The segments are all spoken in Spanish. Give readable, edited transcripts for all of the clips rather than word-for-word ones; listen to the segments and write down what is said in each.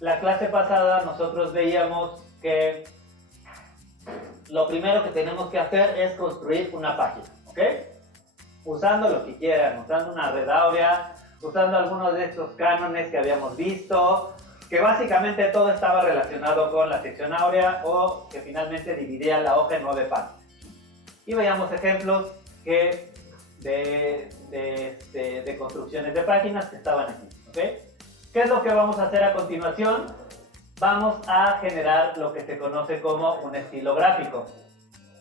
la clase pasada nosotros veíamos que lo primero que tenemos que hacer es construir una página, ¿ok? Usando lo que quieran, usando una red áurea, usando algunos de estos cánones que habíamos visto, que básicamente todo estaba relacionado con la sección áurea o que finalmente dividía la hoja en 9 partes. Y veíamos ejemplos de construcciones de páginas que estaban aquí, ¿ok? ¿Qué es lo que vamos a hacer a continuación? Vamos a generar lo que se conoce como un estilo gráfico.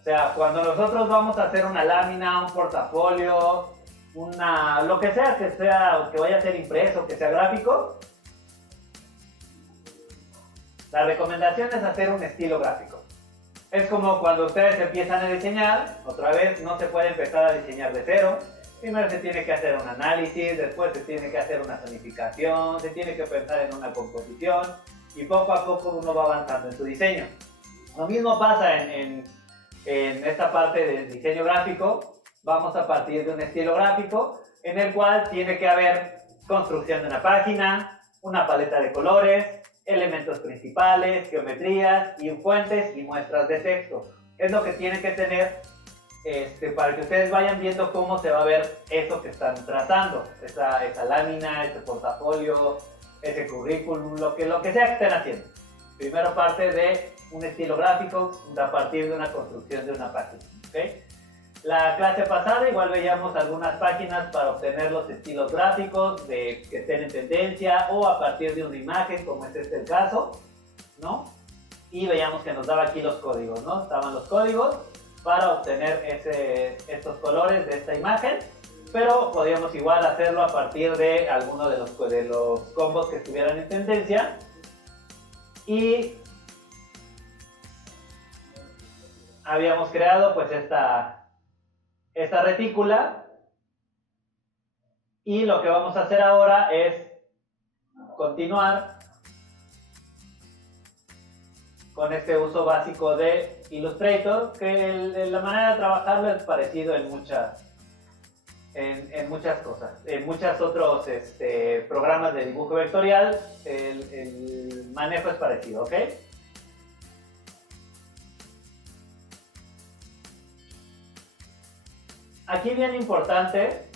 O sea, cuando nosotros vamos a hacer una lámina, un portafolio, lo que sea que vaya a ser impreso, que sea gráfico, la recomendación es hacer un estilo gráfico. Es como cuando ustedes empiezan a diseñar, otra vez no se puede empezar a diseñar de cero. Primero se tiene que hacer un análisis, después se tiene que hacer una zonificación, se tiene que pensar en una composición y poco a poco uno va avanzando en su diseño. Lo mismo pasa en esta parte del diseño gráfico. Vamos a partir de un estilo gráfico en el cual tiene que haber construcción de una página, una paleta de colores, elementos principales, geometrías y fuentes y muestras de texto. Es lo que tiene que tener para que ustedes vayan viendo cómo se va a ver eso que están trazando, esa lámina, ese portafolio, ese currículum, lo que sea que estén haciendo. Primero parte de un estilo gráfico a partir de una construcción de una página, ¿okay? La clase pasada igual veíamos algunas páginas para obtener los estilos gráficos que estén en tendencia o a partir de una imagen, como es el caso, ¿no? Y veíamos que nos daba aquí los códigos, ¿no? Estaban los códigos para obtener estos colores de esta imagen, pero podíamos igual hacerlo a partir de alguno de los combos que estuvieran en tendencia. Y habíamos creado pues esta retícula, y lo que vamos a hacer ahora es continuar con este uso básico de Illustrator, que la manera de trabajarlo es parecido en muchas cosas. En muchos otros programas de dibujo vectorial el manejo es parecido, ¿ok? Aquí bien importante,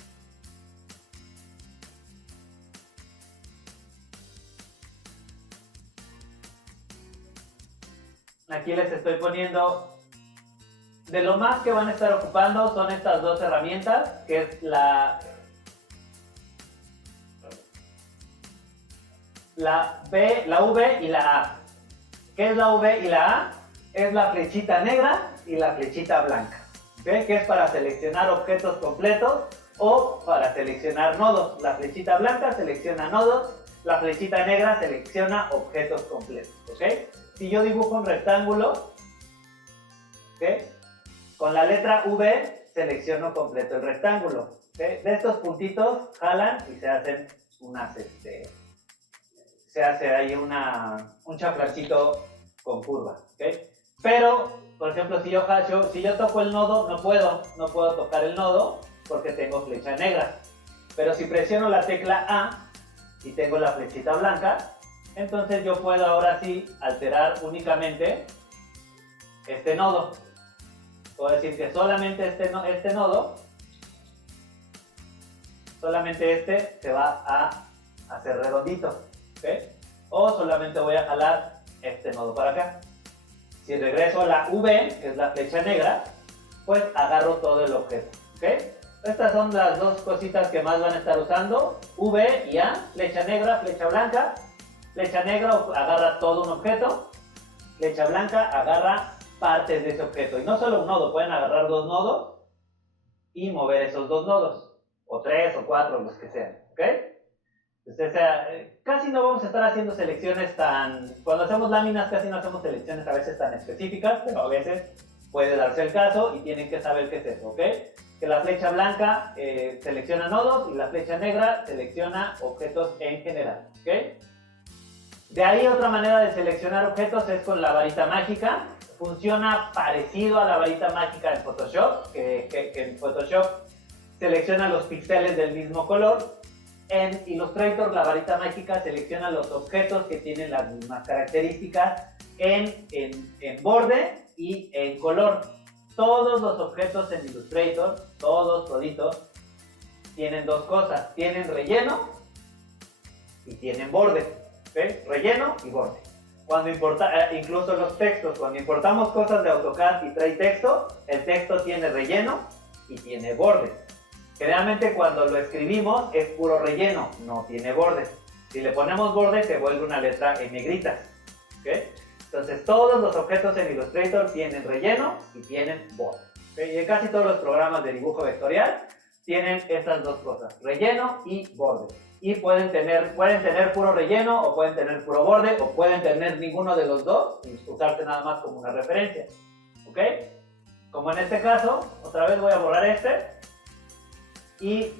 aquí les estoy poniendo, de lo más que van a estar ocupando son estas dos herramientas, que es la V y la A. ¿Qué es la V y la A? Es la flechita negra y la flechita blanca, ¿okay? Que es para seleccionar objetos completos o para seleccionar nodos. La flechita blanca selecciona nodos, la flechita negra selecciona objetos completos, ¿ok? Si yo dibujo un rectángulo, ¿okay? Con la letra V selecciono completo el rectángulo, ¿okay? De estos puntitos jalan y se hacen se hace ahí un chaflancito con curva, ¿okay? Pero, por ejemplo, si yo toco el nodo, no puedo tocar el nodo porque tengo flecha negra. Pero si presiono la tecla A y tengo la flechita blanca, entonces yo puedo ahora sí alterar únicamente este nodo. Puedo decir que solamente este nodo, solamente se va a hacer redondito, ¿okay? O solamente voy a jalar este nodo para acá. Si regreso a la V, que es la flecha negra, pues agarro todo el objeto, ¿okay? Estas son las dos cositas que más van a estar usando, V y A, flecha negra, flecha blanca. Flecha negra agarra todo un objeto, flecha blanca agarra partes de ese objeto. Y no solo un nodo, pueden agarrar dos nodos y mover esos dos nodos, o tres o cuatro, los que sean, ¿ok? Entonces, casi no vamos a estar haciendo selecciones cuando hacemos láminas casi no hacemos selecciones a veces tan específicas, pero a veces puede darse el caso y tienen que saber qué es eso, ¿ok? Que la flecha blanca selecciona nodos y la flecha negra selecciona objetos en general, ¿ok? De ahí otra manera de seleccionar objetos es con la varita mágica. Funciona parecido a la varita mágica en Photoshop, que en Photoshop selecciona los píxeles del mismo color. En Illustrator, la varita mágica selecciona los objetos que tienen las mismas características en borde y en color. Todos los objetos en Illustrator, toditos, tienen dos cosas. Tienen relleno y tienen borde. ¿Okay? Relleno y borde. Incluso los textos, cuando importamos cosas de AutoCAD y trae texto, el texto tiene relleno y tiene borde. Generalmente cuando lo escribimos es puro relleno, no tiene borde. Si le ponemos borde se vuelve una letra en negritas. ¿Okay? Entonces todos los objetos en Illustrator tienen relleno y tienen borde. ¿Okay? Y en casi todos los programas de dibujo vectorial tienen estas dos cosas, relleno y borde. Y pueden tener puro relleno o pueden tener puro borde o pueden tener ninguno de los dos y usarse nada más como una referencia. ¿Ok? Como en este caso, otra vez voy a borrar este y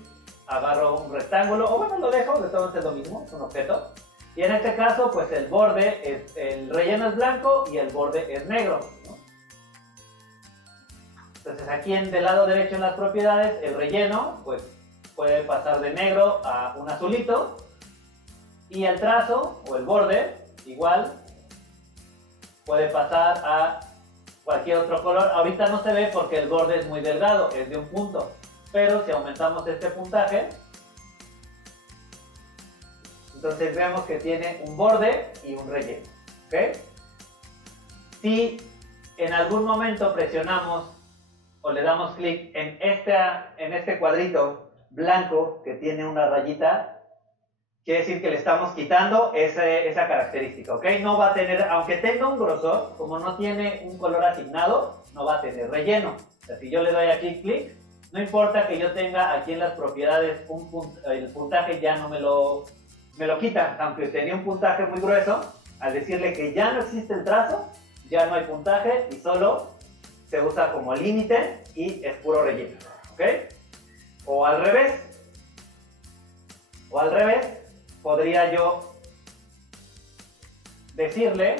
agarro un rectángulo, o bueno, lo dejo, de todo es lo mismo, es un objeto. Y en este caso, pues el relleno es blanco y el borde es negro, ¿no? Entonces aquí del lado derecho en las propiedades, el relleno, pues puede pasar de negro a un azulito. Y el trazo, o el borde, igual, puede pasar a cualquier otro color. Ahorita no se ve porque el borde es muy delgado, es de un punto. Pero si aumentamos este puntaje, entonces vemos que tiene un borde y un relleno. ¿Okay? Si en algún momento presionamos o le damos clic en este cuadrito blanco que tiene una rayita, quiere decir que le estamos quitando esa característica. ¿Ok? No va a tener, aunque tenga un grosor, como no tiene un color asignado, no va a tener relleno. O sea, si yo le doy aquí clic, no importa que yo tenga aquí en las propiedades el puntaje ya no me lo quita, aunque tenía un puntaje muy grueso. Al decirle que ya no existe el trazo, ya no hay puntaje y solo se usa como límite y es puro relleno. ¿Ok? O al revés, podría yo decirle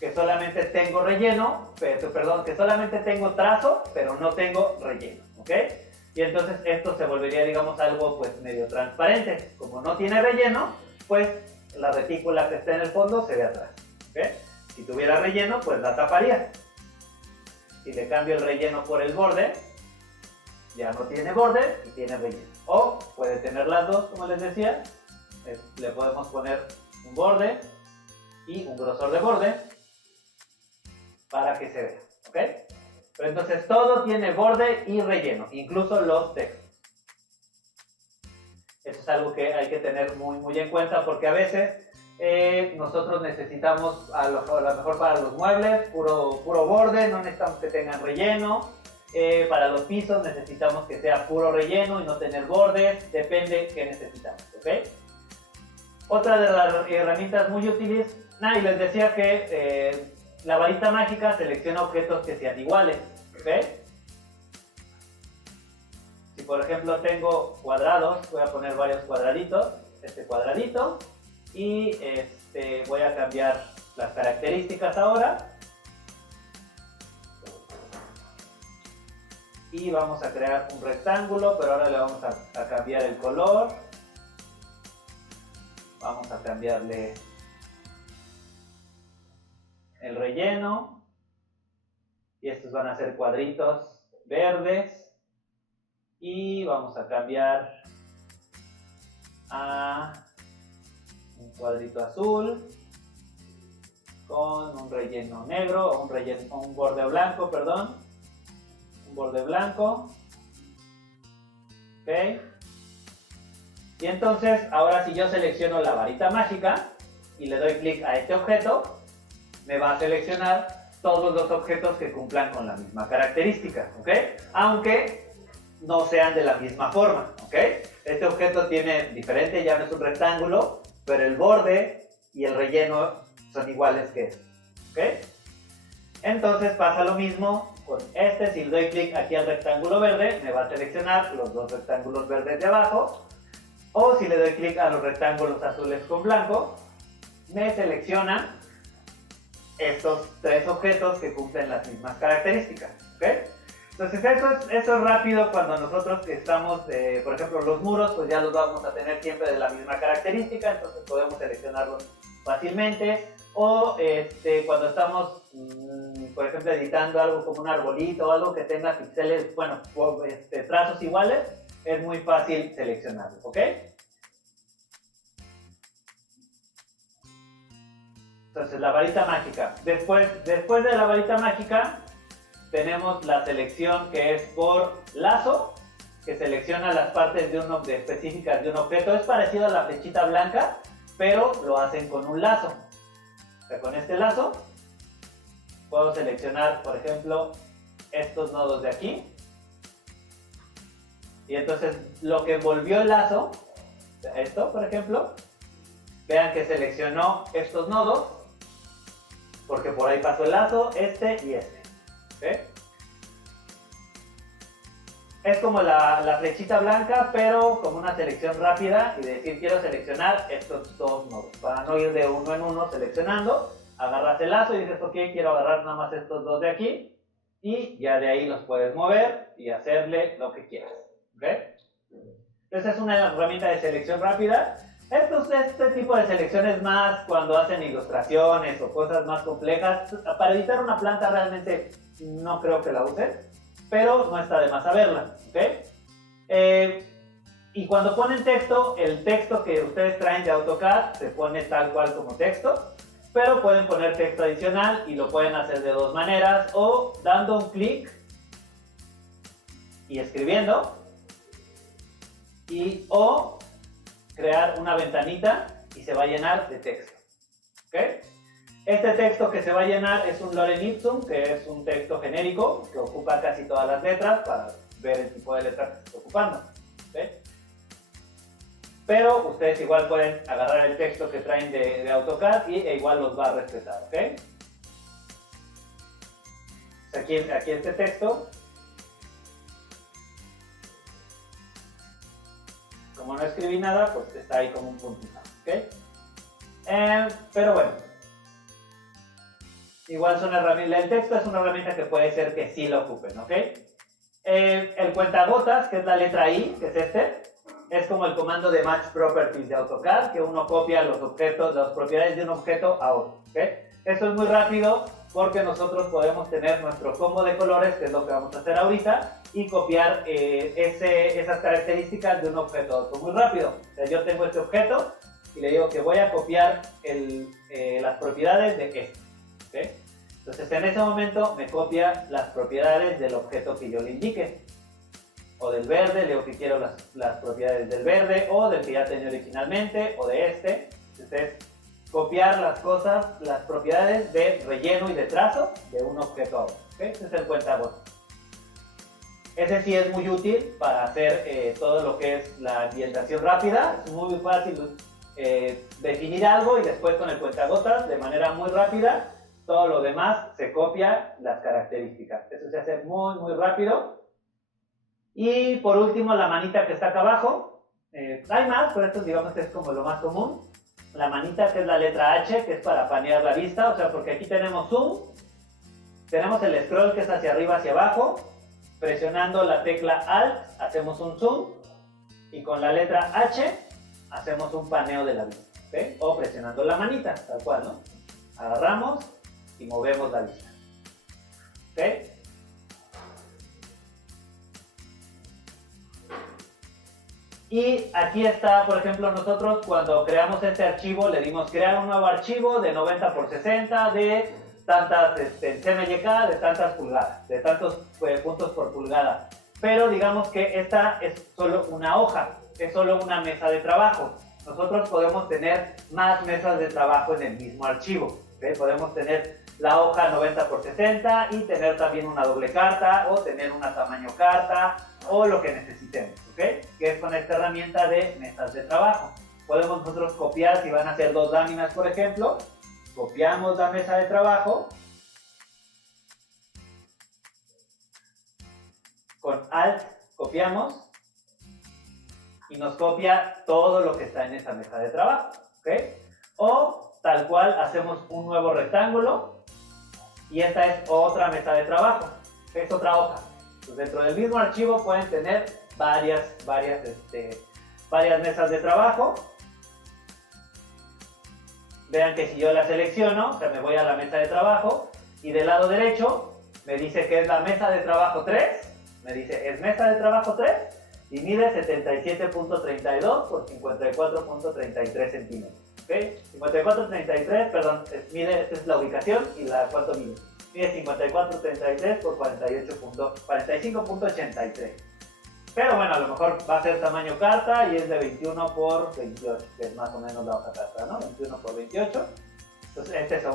que solamente tengo relleno, que solamente tengo trazo, pero no tengo relleno, ¿ok? Y entonces esto se volvería, digamos, algo pues medio transparente. Como no tiene relleno, pues la retícula que está en el fondo se ve atrás, ¿ok? Si tuviera relleno, pues la taparía. Si le cambio el relleno por el borde, ya no tiene borde y tiene relleno. O puede tener las dos, como les decía. Le podemos poner un borde y un grosor de borde para que se vea, ¿ok? Pero entonces todo tiene borde y relleno, incluso los textos. Eso es algo que hay que tener muy, muy en cuenta porque a veces nosotros necesitamos, a lo mejor para los muebles, puro borde, no necesitamos que tengan relleno. Para los pisos necesitamos que sea puro relleno y no tener bordes, depende qué necesitamos, ¿ok? Otra de las herramientas muy útiles, y les decía que la varita mágica selecciona objetos que sean iguales, ¿ok? Si por ejemplo tengo cuadrados, voy a poner varios cuadraditos, este cuadradito, y voy a cambiar las características ahora. Y vamos a crear un rectángulo, pero ahora le vamos a cambiar el color. Vamos a cambiarle el relleno. Y estos van a ser cuadritos verdes. Y vamos a cambiar a un cuadrito azul con un relleno negro, o un borde blanco, perdón. Un borde blanco. Ok. Y entonces, ahora si yo selecciono la varita mágica y le doy clic a este objeto, me va a seleccionar todos los objetos que cumplan con la misma característica, ¿ok? Aunque no sean de la misma forma, ¿ok? Este objeto tiene diferente, ya no es un rectángulo, pero el borde y el relleno son iguales que este, ¿ok? Entonces pasa lo mismo con este. Si le doy clic aquí al rectángulo verde, me va a seleccionar los dos rectángulos verdes de abajo. O si le doy clic a los rectángulos azules con blanco, me selecciona estos tres objetos que cumplen las mismas características, ¿ok? Entonces eso es rápido cuando nosotros estamos, por ejemplo, los muros, pues ya los vamos a tener siempre de la misma característica, entonces podemos seleccionarlos fácilmente. O cuando estamos, por ejemplo, editando algo como un arbolito o algo que tenga píxeles, bueno, trazos iguales, es muy fácil seleccionarlo, ¿ok? Entonces, la varita mágica. Después de la varita mágica, tenemos la selección que es por lazo, que selecciona las partes específicas de un objeto. Es parecido a la flechita blanca, pero lo hacen con un lazo. O sea, con este lazo puedo seleccionar, por ejemplo, estos nodos de aquí. Y entonces lo que envolvió el lazo, esto por ejemplo, vean que seleccionó estos nodos, porque por ahí pasó el lazo, este y este. ¿Okay? Es como la flechita blanca, pero como una selección rápida y decir quiero seleccionar estos dos nodos. Para no ir de uno en uno seleccionando, agarras el lazo y dices ok, quiero agarrar nada más estos dos de aquí y ya de ahí los puedes mover y hacerle lo que quieras. ¿Okay? Entonces es una herramienta de selección rápida. Este tipo de selecciones más cuando hacen ilustraciones o cosas más complejas. Para editar una planta realmente no creo que la usen, pero no está de más saberla. ¿Okay? Y cuando ponen texto, el texto que ustedes traen de AutoCAD se pone tal cual como texto, pero pueden poner texto adicional y lo pueden hacer de dos maneras, o dando un clic y escribiendo, o crear una ventanita y se va a llenar de texto. ¿Okay? Este texto que se va a llenar es un Lorem Ipsum, que es un texto genérico que ocupa casi todas las letras para ver el tipo de letra que se está ocupando. ¿Okay? Pero ustedes igual pueden agarrar el texto que traen de AutoCAD e igual los va a respetar. ¿Okay? Aquí este texto, como no escribí nada, pues está ahí como un puntito. ¿Okay? Pero bueno, igual son herramientas. El texto es una herramienta que puede ser que sí lo ocupen. ¿Ok? El cuentagotas, que es la letra I, que es es como el comando de Match Properties de AutoCAD, que uno copia los objetos, las propiedades de un objeto a otro. ¿Okay? Eso es muy rápido porque nosotros podemos tener nuestro combo de colores, que es lo que vamos a hacer ahorita, y copiar esas características de un objeto a otro muy rápido. O sea, yo tengo este objeto y le digo que voy a copiar las propiedades de este. ¿Okay? Entonces en ese momento me copia las propiedades del objeto que yo le indique. O del verde, le digo que quiero las propiedades del verde, o del que ya tenía originalmente, o de este. Entonces copiar las cosas, las propiedades de relleno y de trazo de un objeto a otro. ¿Okay? Ese es el cuentagotas. Ese sí es muy útil para hacer todo lo que es la ambientación rápida. Es muy fácil definir algo y después con el cuentagotas de manera muy rápida todo lo demás se copia las características. Eso se hace muy muy rápido. Y por último la manita que está acá abajo. Hay más, pero esto digamos que es como lo más común. La manita que es la letra H, que es para panear la vista, o sea, porque aquí tenemos zoom, tenemos el scroll que es hacia arriba, hacia abajo. Presionando la tecla Alt hacemos un zoom y con la letra H hacemos un paneo de la vista. ¿Okay? O presionando la manita, tal cual, ¿no? Agarramos y movemos la vista. ¿Okay? Y aquí está, por ejemplo, nosotros cuando creamos este archivo le dimos crear un nuevo archivo de 90 por 60 de tantas CMYK, de tantas pulgadas, de tantos puntos por pulgada. Pero digamos que esta es solo una hoja, es solo una mesa de trabajo. Nosotros podemos tener más mesas de trabajo en el mismo archivo. ¿Okay? Podemos tener la hoja 90 por 60 y tener también una doble carta o tener una tamaño carta o lo que necesitemos. ¿Okay? Que es con esta herramienta de mesas de trabajo. Podemos nosotros copiar, si van a hacer dos láminas por ejemplo, copiamos la mesa de trabajo, con Alt copiamos y nos copia todo lo que está en esa mesa de trabajo. ¿Okay? O tal cual hacemos un nuevo rectángulo y esta es otra mesa de trabajo, es otra hoja. Pues dentro del mismo archivo pueden tener varias mesas de trabajo. Vean que si yo la selecciono, o sea, me voy a la mesa de trabajo y del lado derecho me dice que es la mesa de trabajo 3. Me dice, es mesa de trabajo 3 y mide 77.32 por 54.33 centímetros. ¿Ok? 54.33, perdón, esta es la ubicación y la cuánto mide. Mide 54.33 por 45.83. Pero bueno, a lo mejor va a ser tamaño carta y es de 21 por 28, que es más o menos la hoja carta, ¿no? 21 por 28. Entonces, esta es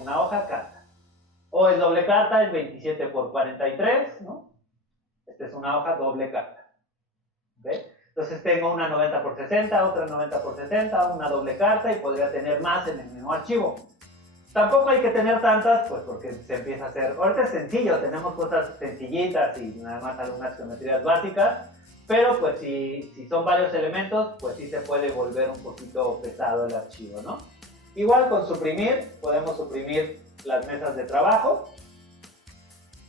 una hoja carta. O es doble carta, es 27 por 43, ¿no? Esta es una hoja doble carta. ¿Okay? Entonces tengo una 90 por 60, otra 90 por 60, una doble carta y podría tener más en el mismo archivo. Tampoco hay que tener tantas, pues porque se empieza a hacer... Ahorita es sencillo, tenemos cosas sencillitas y nada más algunas geometrías básicas, pero pues si son varios elementos, pues sí se puede volver un poquito pesado el archivo, ¿no? Igual con suprimir, podemos suprimir las mesas de trabajo.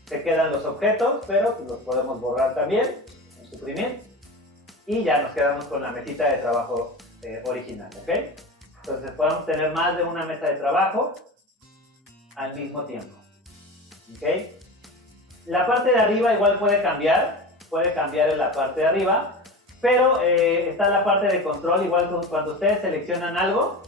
Se quedan los objetos, pero pues los podemos borrar también, en suprimir. Y ya nos quedamos con la mesita de trabajo original, ¿ok? Entonces podemos tener más de una mesa de trabajo al mismo tiempo, ¿ok? La parte de arriba igual puede cambiar en la parte de arriba, pero está la parte de control, igual cuando ustedes seleccionan algo,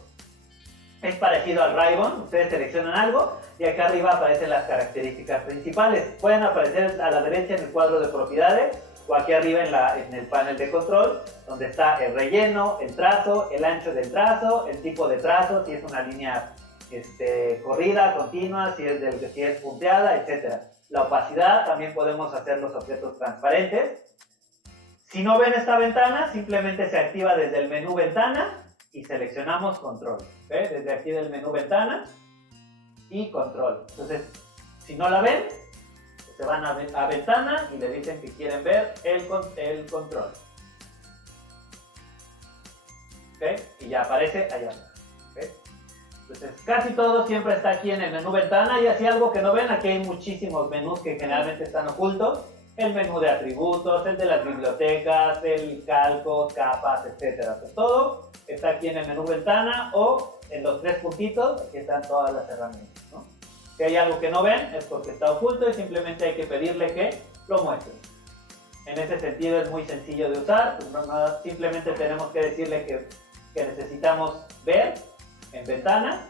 es parecido al Ribbon, ustedes seleccionan algo y acá arriba aparecen las características principales. Pueden aparecer a la derecha en el cuadro de propiedades o aquí arriba en el panel de control, donde está el relleno, el trazo, el ancho del trazo, el tipo de trazo, si es una línea corrida, continua, si es punteada, etc. La opacidad, también podemos hacer los objetos transparentes. Si no ven esta ventana, simplemente se activa desde el menú ventana y seleccionamos control. ¿Okay? Desde aquí del menú ventana y control. Entonces, si no la ven, se van a ventana y le dicen que quieren ver el control. ¿Okay? Y ya aparece allá. ¿Okay? Entonces, casi todo siempre está aquí en el menú ventana y así algo que no ven, aquí hay muchísimos menús que generalmente están ocultos. El menú de atributos, el de las bibliotecas, el calcos, capas, etc. Pues todo está aquí en el menú ventana o en los tres puntitos, aquí están todas las herramientas, ¿no? Si hay algo que no ven es porque está oculto y simplemente hay que pedirle que lo muestre. En ese sentido es muy sencillo de usar, simplemente tenemos que decirle que necesitamos ver en ventana,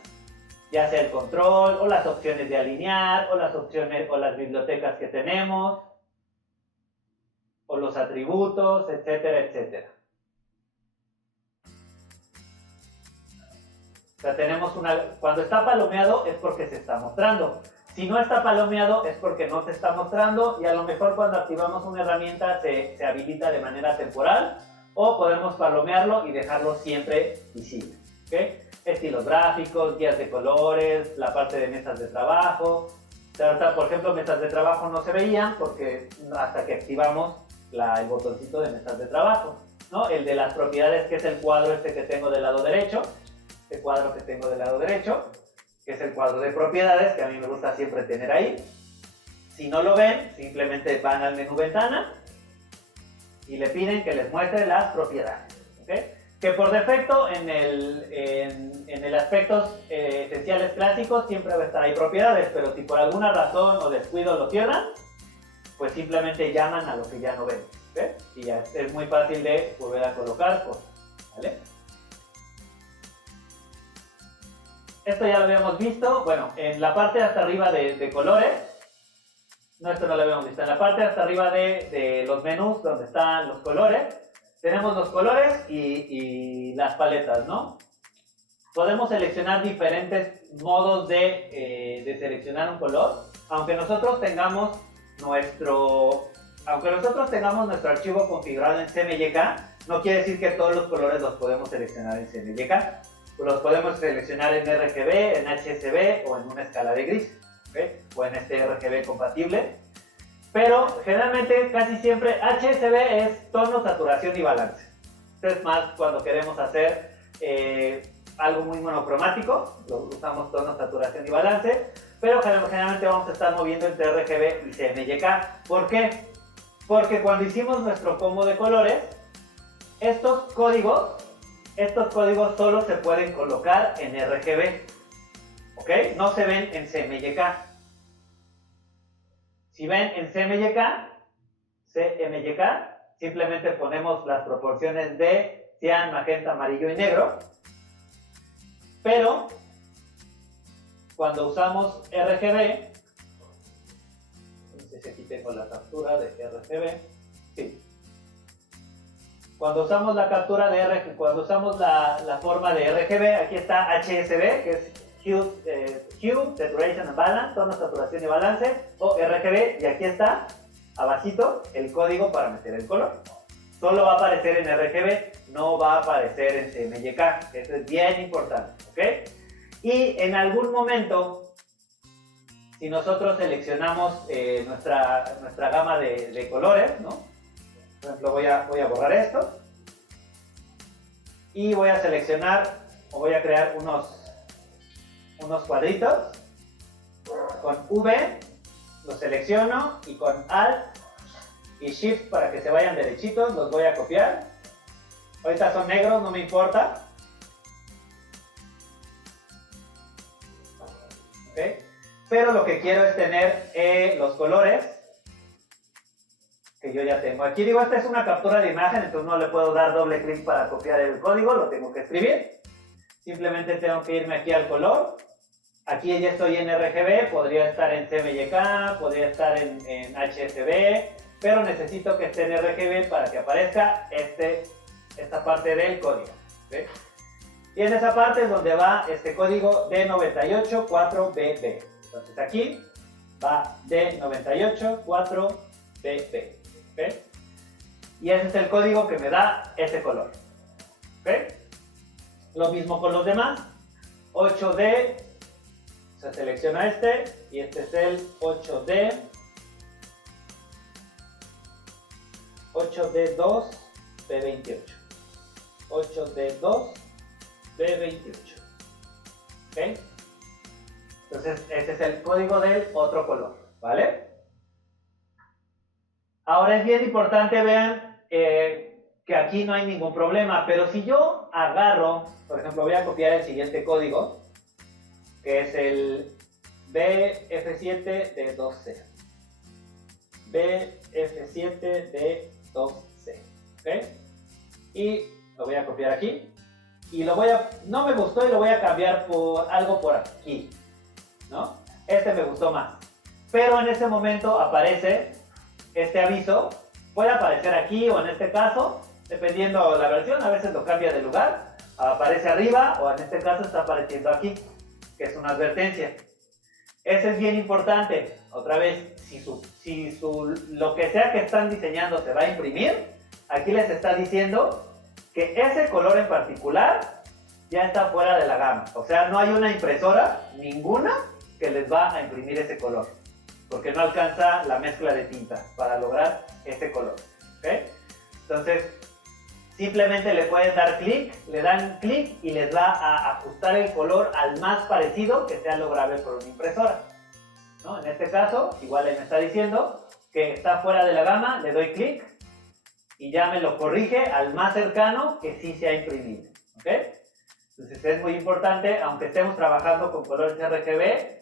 ya sea el control o las opciones de alinear o las opciones o las bibliotecas que tenemos o los atributos, etcétera, etcétera. O sea, cuando está palomeado es porque se está mostrando. Si no está palomeado es porque no se está mostrando y a lo mejor cuando activamos una herramienta se habilita de manera temporal o podemos palomearlo y dejarlo siempre visible. ¿Okay? Estilos gráficos, guías de colores, la parte de mesas de trabajo. Por ejemplo, mesas de trabajo no se veían porque hasta que activamos el botoncito de mesas de trabajo, ¿no? El de las propiedades, que es el cuadro que tengo del lado derecho, que es el cuadro de propiedades, que a mí me gusta siempre tener ahí. Si no lo ven, simplemente van al menú ventana y le piden que les muestre las propiedades, ¿okay? Que por defecto en el aspectos esenciales clásicos siempre va a estar ahí propiedades, pero si por alguna razón o descuido lo cierran, pues simplemente llaman a lo que ya no ven, ¿okay? Y ya es muy fácil de volver a colocar cosas, ¿vale? Esto ya lo habíamos visto, bueno, en la parte hasta arriba de colores, no, esto no lo habíamos visto, en la parte hasta arriba de los menús donde están los colores, tenemos los colores y las paletas, ¿no? Podemos seleccionar diferentes modos de seleccionar un color, aunque nosotros tengamos nuestro archivo configurado en CMYK, no quiere decir que todos los colores los podemos seleccionar en CMYK. Los podemos seleccionar en RGB, en HSB o en una escala de gris, ¿okay? O en este RGB compatible. Pero generalmente, casi siempre, HSB es tono, saturación y balance. Esto es más cuando queremos hacer algo muy monocromático, usamos tono, saturación y balance. Pero generalmente vamos a estar moviendo entre RGB y CMYK. ¿Por qué? Porque cuando hicimos nuestro combo de colores, estos códigos solo se pueden colocar en RGB, ¿ok? No se ven en CMYK. Si ven en CMYK, simplemente ponemos las proporciones de cian, magenta, amarillo y negro. Pero cuando usamos RGB, no sé si aquí tengo la captura de RGB, sí. Cuando usamos la captura de RGB, cuando usamos la forma de RGB, aquí está HSB, que es Hue, Saturation and Balance, tono, saturación y balance, o RGB, y aquí está, abajito, el código para meter el color. Solo va a aparecer en RGB, no va a aparecer en CMYK, eso es bien importante, ¿ok? Y en algún momento, si nosotros seleccionamos nuestra gama de colores, ¿no? Por ejemplo, voy a borrar esto y voy a seleccionar o voy a crear unos cuadritos con V, los selecciono y con Alt y Shift para que se vayan derechitos, los voy a copiar. Ahorita son negros, no me importa. ¿Okay? Pero lo que quiero es tener los colores que yo ya tengo. Aquí digo, esta es una captura de imagen, entonces no le puedo dar doble clic para copiar el código, lo tengo que escribir. Simplemente tengo que irme aquí al color. Aquí ya estoy en RGB, podría estar en CMYK, podría estar en HSB, pero necesito que esté en RGB para que aparezca esta parte del código. ¿Sí? Y en esa parte es donde va este código D984BB. Entonces aquí va D984BB. ¿Okay? Y ese es el código que me da ese color. ¿Okay? Lo mismo con los demás. 8D, se selecciona este, y este es el 8D2B28. 8D2B28. ¿Ok? Entonces, ese es el código del otro color, ¿vale? Ahora es bien importante, vean, que aquí no hay ningún problema, pero si yo agarro, por ejemplo, voy a copiar el siguiente código, que es el BF7D2C. BF7D2C. ¿Ok? Y lo voy a copiar aquí. Y no me gustó y lo voy a cambiar por algo por aquí, ¿no? Este me gustó más. Pero en ese momento aparece este aviso. Puede aparecer aquí o en este caso, dependiendo la versión, a veces lo cambia de lugar. Aparece arriba o en este caso está apareciendo aquí, que es una advertencia. Eso es bien importante. Otra vez, si lo que sea que están diseñando se va a imprimir, aquí les está diciendo que ese color en particular ya está fuera de la gama. O sea, no hay una impresora, ninguna, que les va a imprimir ese color, porque no alcanza la mezcla de tinta para lograr ese color. ¿Okay? Entonces, simplemente le pueden dar clic, le dan clic y les va a ajustar el color al más parecido que sea lograble por una impresora, ¿no? En este caso, igual ahí me está diciendo que está fuera de la gama, le doy clic y ya me lo corrige al más cercano que sí se ha imprimido. ¿Ok? Entonces es muy importante, aunque estemos trabajando con colores RGB,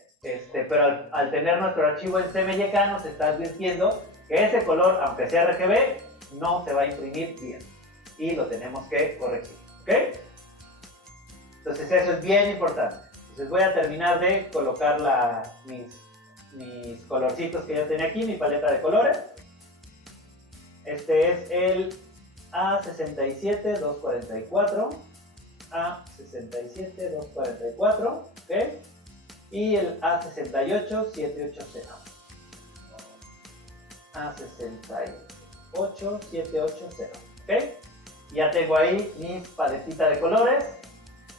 pero al tener nuestro archivo en CMYK nos está advirtiendo que ese color, aunque sea RGB, no se va a imprimir bien. Y lo tenemos que corregir. ¿Ok? Entonces eso es bien importante. Entonces voy a terminar de colocar mis colorcitos que ya tenía aquí, mi paleta de colores. Este es el A67244. A67244. ¿Ok? Y el A68780. A68780. ¿Ok? Ya tengo ahí mis paletitas de colores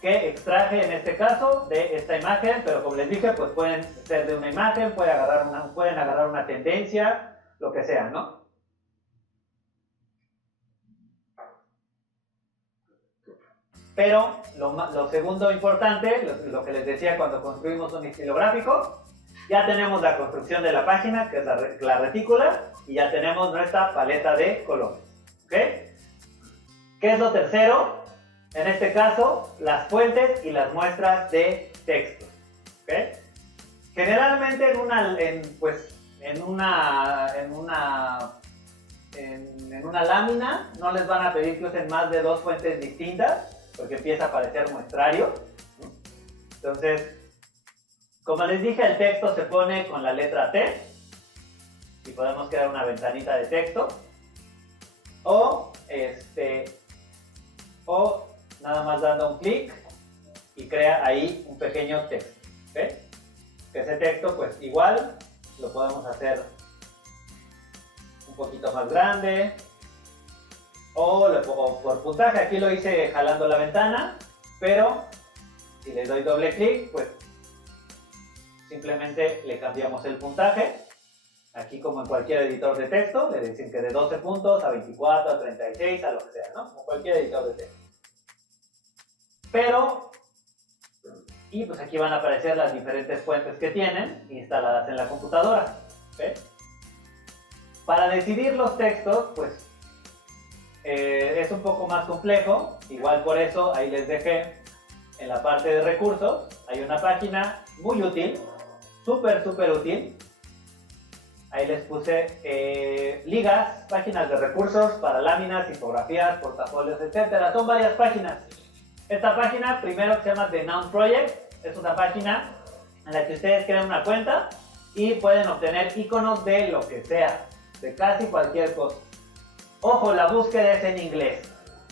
que extraje en este caso de esta imagen, pero como les dije, pues pueden ser de una imagen, pueden agarrar una tendencia, lo que sea, ¿no? Pero lo segundo importante, lo que les decía cuando construimos un estilo gráfico, Ya tenemos la construcción de la página, que es la retícula, y ya tenemos nuestra paleta de colores. ¿Ok? ¿Qué es lo tercero? En este caso, las fuentes y las muestras de texto. ¿Ok? Generalmente en una lámina no les van a pedir que usen más de 2 fuentes distintas, porque empieza a aparecer muestrario. Entonces, como les dije, el texto se pone con la letra T y podemos crear una ventanita de texto o nada más dando un clic y crea ahí un pequeño texto. ¿Okay? Que ese texto pues igual lo podemos hacer un poquito más grande o por puntaje. Aquí lo hice jalando la ventana, pero si le doy doble clic pues simplemente le cambiamos el puntaje. Aquí, como en cualquier editor de texto, le dicen que de 12 puntos a 24, a 36, a lo que sea, ¿no? Como cualquier editor de texto. Y pues aquí van a aparecer las diferentes fuentes que tienen instaladas en la computadora. ¿Okay? Para decidir los textos, pues es un poco más complejo. Igual por eso ahí les dejé en la parte de recursos. Hay una página muy útil, súper útil. Ahí les puse ligas, páginas de recursos para láminas, tipografías, portafolios, etc. Son varias páginas. Esta página, primero, se llama The Noun Project. Es una página en la que ustedes crean una cuenta y pueden obtener iconos de lo que sea, de casi cualquier cosa. Ojo, la búsqueda es en inglés.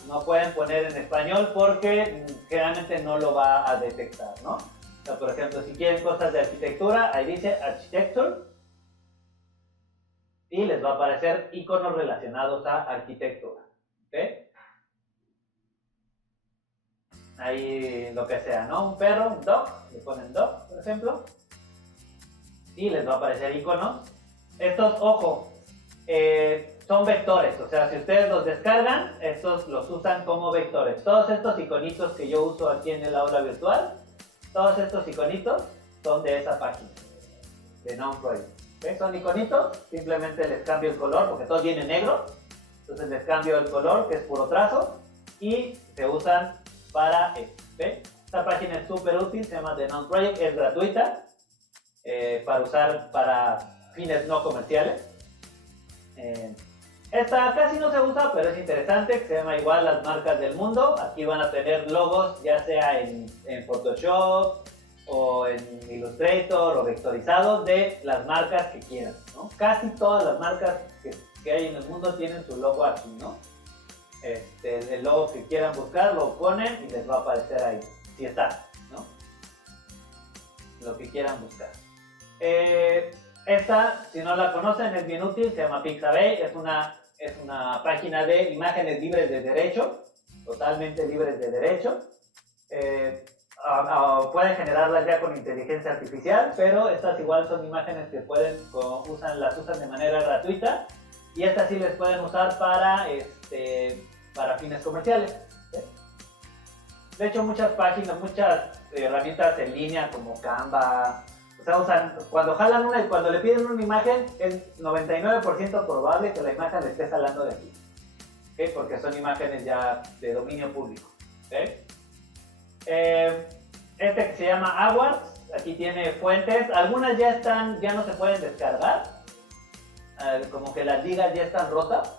No pueden poner en español porque generalmente no lo va a detectar, ¿no? O sea, por ejemplo, si quieren cosas de arquitectura, ahí dice Architecture y les va a aparecer iconos relacionados a arquitectura. ¿Okay? Ahí lo que sea, ¿no? Un perro, un dog, le ponen dog, por ejemplo, y les va a aparecer iconos. Estos, ojo, son vectores, o sea, si ustedes los descargan, estos los usan como vectores. Todos estos iconitos que yo uso aquí en el aula virtual, todos estos iconitos son de esa página, de Noun Project. ¿Okay? Son iconitos, simplemente les cambio el color, porque todo viene negro, entonces les cambio el color, que es puro trazo, y se usan para esto. ¿Okay? Esta página es súper útil, se llama The Noun Project, es gratuita para usar para fines no comerciales. Esta casi no se usa, pero es interesante, que se llama igual las marcas del mundo. Aquí van a tener logos, ya sea en Photoshop o en Illustrator o vectorizados de las marcas que quieran, ¿no? Casi todas las marcas que hay en el mundo tienen su logo aquí, ¿no? El logo que quieran buscar lo ponen y les va a aparecer ahí, si está, ¿no? Lo que quieran buscar. Esta, si no la conocen, es bien útil, se llama Pixabay, es una página de imágenes libres de derecho, totalmente libres de derecho. Pueden generarlas ya con inteligencia artificial, pero estas igual son imágenes que las usan de manera gratuita, y estas sí les pueden usar para fines comerciales. De hecho, muchas páginas, muchas herramientas en línea como Canva, o sea, usan, cuando le piden una imagen, es 99% probable que la imagen le esté saliendo de aquí, ¿okay? Porque son imágenes ya de dominio público. ¿Okay? Que se llama Awards, aquí tiene fuentes, algunas ya no se pueden descargar, como que las ligas ya están rotas.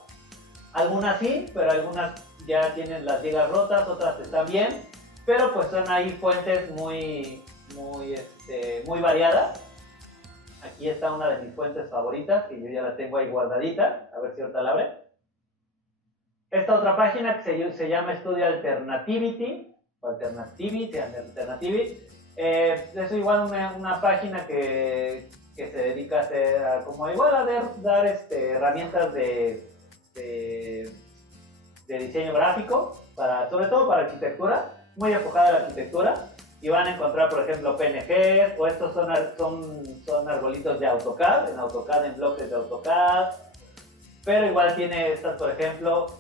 Algunas sí, pero algunas ya tienen las ligas rotas, otras están bien, pero pues son ahí fuentes muy variadas. Aquí está una de mis fuentes favoritas, que yo ya la tengo ahí guardadita, a ver si ahorita la abre. Esta otra página que se llama Studio Alternativity, es igual una página que se dedica a hacer, como igual a dar herramientas de diseño gráfico, sobre todo para arquitectura, muy enfocada a la arquitectura, y van a encontrar, por ejemplo, PNGs, o estos son arbolitos de AutoCAD, en bloques de AutoCAD, pero igual tiene estas, por ejemplo,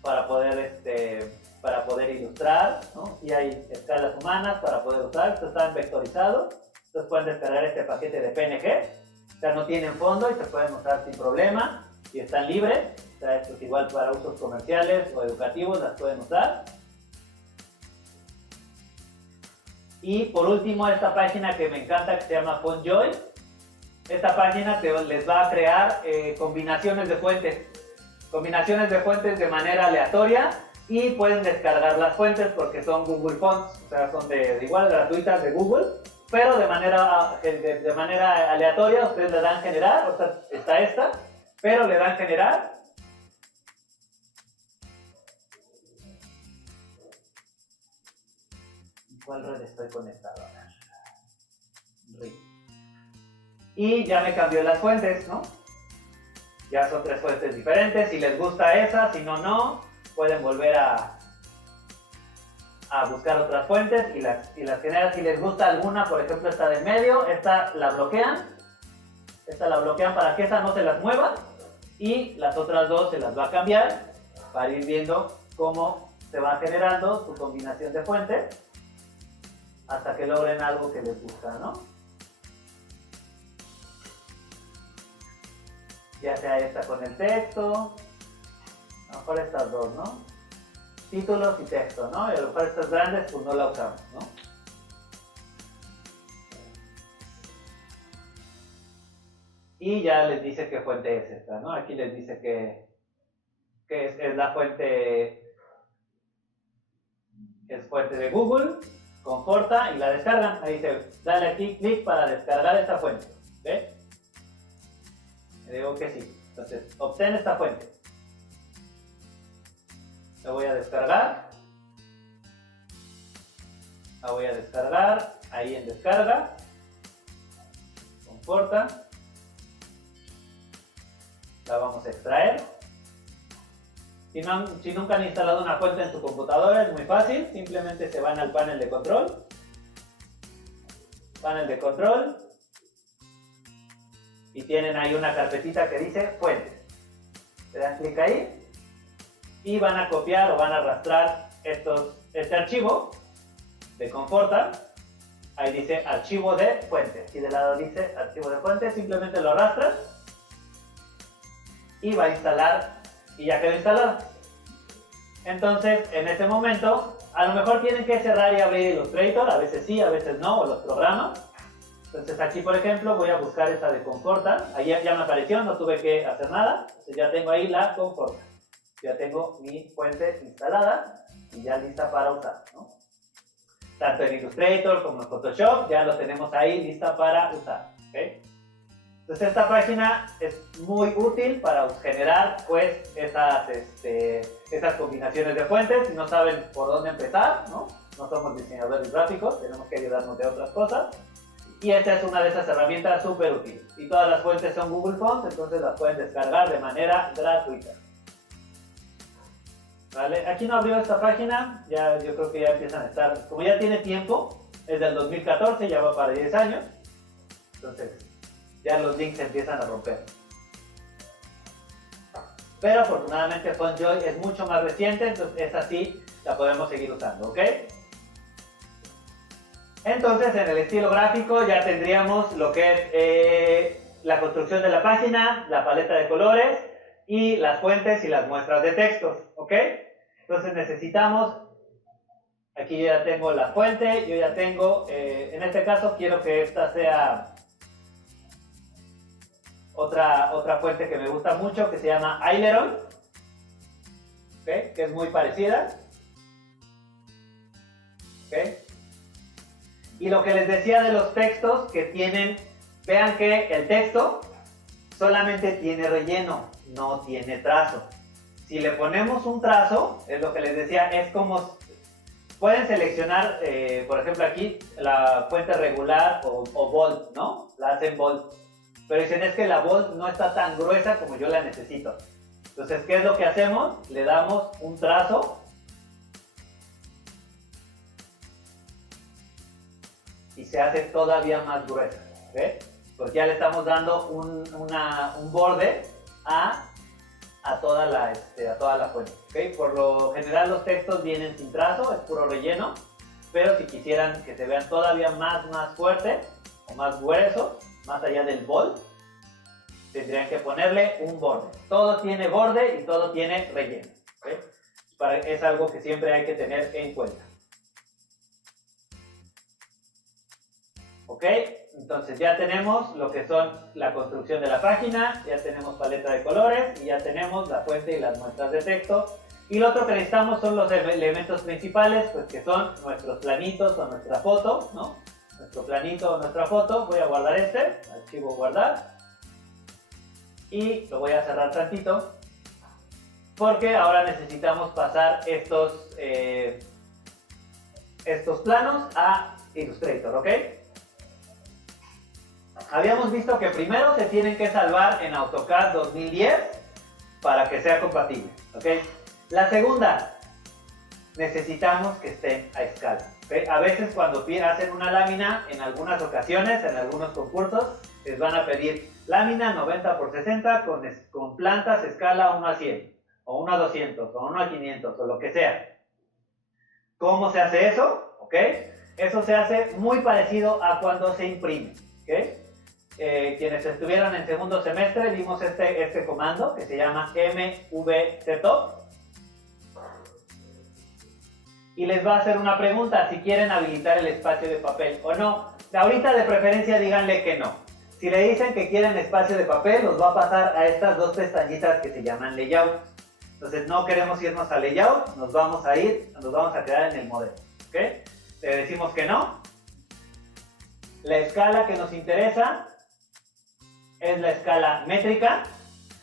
para poder ilustrar, ¿no? Y hay escalas humanas para poder usar, esto está vectorizado, Entonces pueden descargar este paquete de PNG, o sea, no tienen fondo y se pueden usar sin problema y están libres. O sea, esto es igual para usos comerciales o educativos, las pueden usar. Y por último, esta página que me encanta, que se llama FontJoy. Esta página les va a crear combinaciones de fuentes. Combinaciones de fuentes de manera aleatoria y pueden descargar las fuentes porque son Google Fonts, o sea, son igual gratuitas de Google, pero de manera aleatoria ustedes le dan generar, o sea, está esta, pero le dan generar. ¿En cuál red estoy conectado? Y ya me cambió las fuentes, ¿no? Ya son 3 fuentes diferentes. Si les gusta esa, si no, no. Pueden volver a buscar otras fuentes y las generan. Si les gusta alguna, por ejemplo esta de medio, esta la bloquean. Esta la bloquean para que esa no se las mueva. Y las otras dos se las va a cambiar para ir viendo cómo se va generando su combinación de fuentes hasta que logren algo que les gusta, ¿no? Ya sea esta con el texto, a lo mejor estas dos, ¿no? Títulos y texto, ¿no? Y a lo mejor estas grandes pues no la usamos, ¿no? Y ya les dice qué fuente es esta, ¿no? Aquí les dice que es la fuente, es fuente de Google, Conforta y la descargan. Ahí dice, dale aquí clic para descargar esta fuente, ¿ok? Le digo que sí. Entonces, obtén esta fuente. La voy a descargar. La voy a descargar. Ahí en descarga. Conforta. La vamos a extraer. Si nunca han instalado una fuente en su computadora, es muy fácil. Simplemente se van al panel de control. Panel de control. Y tienen ahí una carpetita que dice fuentes. Le dan clic ahí y van a copiar o van a arrastrar este archivo de Conforta. Ahí dice archivo de fuentes y de lado dice archivo de fuentes. Simplemente lo arrastran y va a instalar y ya quedó instalado. Entonces en ese momento a lo mejor tienen que cerrar y abrir Illustrator, a veces sí, a veces no, o los programas. Entonces aquí, por ejemplo, voy a buscar esa de Conforta. Ahí ya me apareció, no tuve que hacer nada. Entonces ya tengo ahí la Conforta. Ya tengo mi fuente instalada y ya lista para usar, ¿no? Tanto en Illustrator como en Photoshop, ya lo tenemos ahí lista para usar, ¿okay? Entonces esta página es muy útil para generar, pues, esas combinaciones de fuentes. Si no saben por dónde empezar, ¿no? No somos diseñadores gráficos, tenemos que ayudarnos de otras cosas. Y esta es una de esas herramientas súper útiles. Y todas las fuentes son Google Fonts, entonces las pueden descargar de manera gratuita. ¿Vale? Aquí no abrió esta página, yo creo que ya empiezan a estar, como ya tiene tiempo, es del 2014, ya va para 10 años. Entonces, ya los links empiezan a romper. Pero afortunadamente FontJoy es mucho más reciente, entonces esa sí la podemos seguir usando, ¿ok? Entonces en el estilo gráfico ya tendríamos lo que es la construcción de la página, la paleta de colores y las fuentes y las muestras de textos, ¿ok? Entonces necesitamos, aquí yo ya tengo la fuente, yo ya tengo, en este caso quiero que esta sea otra fuente que me gusta mucho que se llama Aileron, ¿ok? Que es muy parecida, ¿ok? Y lo que les decía de los textos que tienen, vean que el texto solamente tiene relleno, no tiene trazo. Si le ponemos un trazo, es lo que les decía, es como, pueden seleccionar, por ejemplo aquí, la fuente regular o bold, ¿no? La hacen bold. Pero dicen es que la bold no está tan gruesa como yo la necesito. Entonces, ¿qué es lo que hacemos? Le damos un trazo. Y se hace todavía más gruesa, ¿ves? Porque ya le estamos dando un borde a toda la fuente, ¿okay? Por lo general los textos vienen sin trazo, es puro relleno, pero si quisieran que se vean todavía más fuerte o más grueso, más allá del bol, tendrían que ponerle un borde. Todo tiene borde y todo tiene relleno. ¿Okay? Es algo que siempre hay que tener en cuenta. Ok, entonces ya tenemos lo que son la construcción de la página, ya tenemos paleta de colores y ya tenemos la fuente y las muestras de texto. Y lo otro que necesitamos son los elementos principales, pues que son nuestros planitos o nuestra foto, ¿no? Nuestro planito o nuestra foto. Voy a guardar archivo guardar. Y lo voy a cerrar tantito, porque ahora necesitamos pasar estos planos a Illustrator, ¿ok? Habíamos visto que primero se tienen que salvar en AutoCAD 2010 para que sea compatible, ¿ok? La segunda, necesitamos que estén a escala, ¿ok? A veces cuando hacen una lámina, en algunas ocasiones, en algunos concursos, les van a pedir lámina 90 por 60 con plantas escala 1 a 100, o 1 a 200, o 1 a 500, o lo que sea. ¿Cómo se hace eso? ¿Ok? Eso se hace muy parecido a cuando se imprime, ¿ok? Quienes estuvieron en segundo semestre vimos este comando que se llama mvsetup y les va a hacer una pregunta si quieren habilitar el espacio de papel o no. Ahorita de preferencia díganle que no. Si le dicen que quieren espacio de papel, los va a pasar a estas dos pestañitas que se llaman layout. Entonces no queremos irnos a layout, nos vamos a quedar en el modelo, ¿ok? Le decimos que no. La escala que nos interesa es la escala métrica.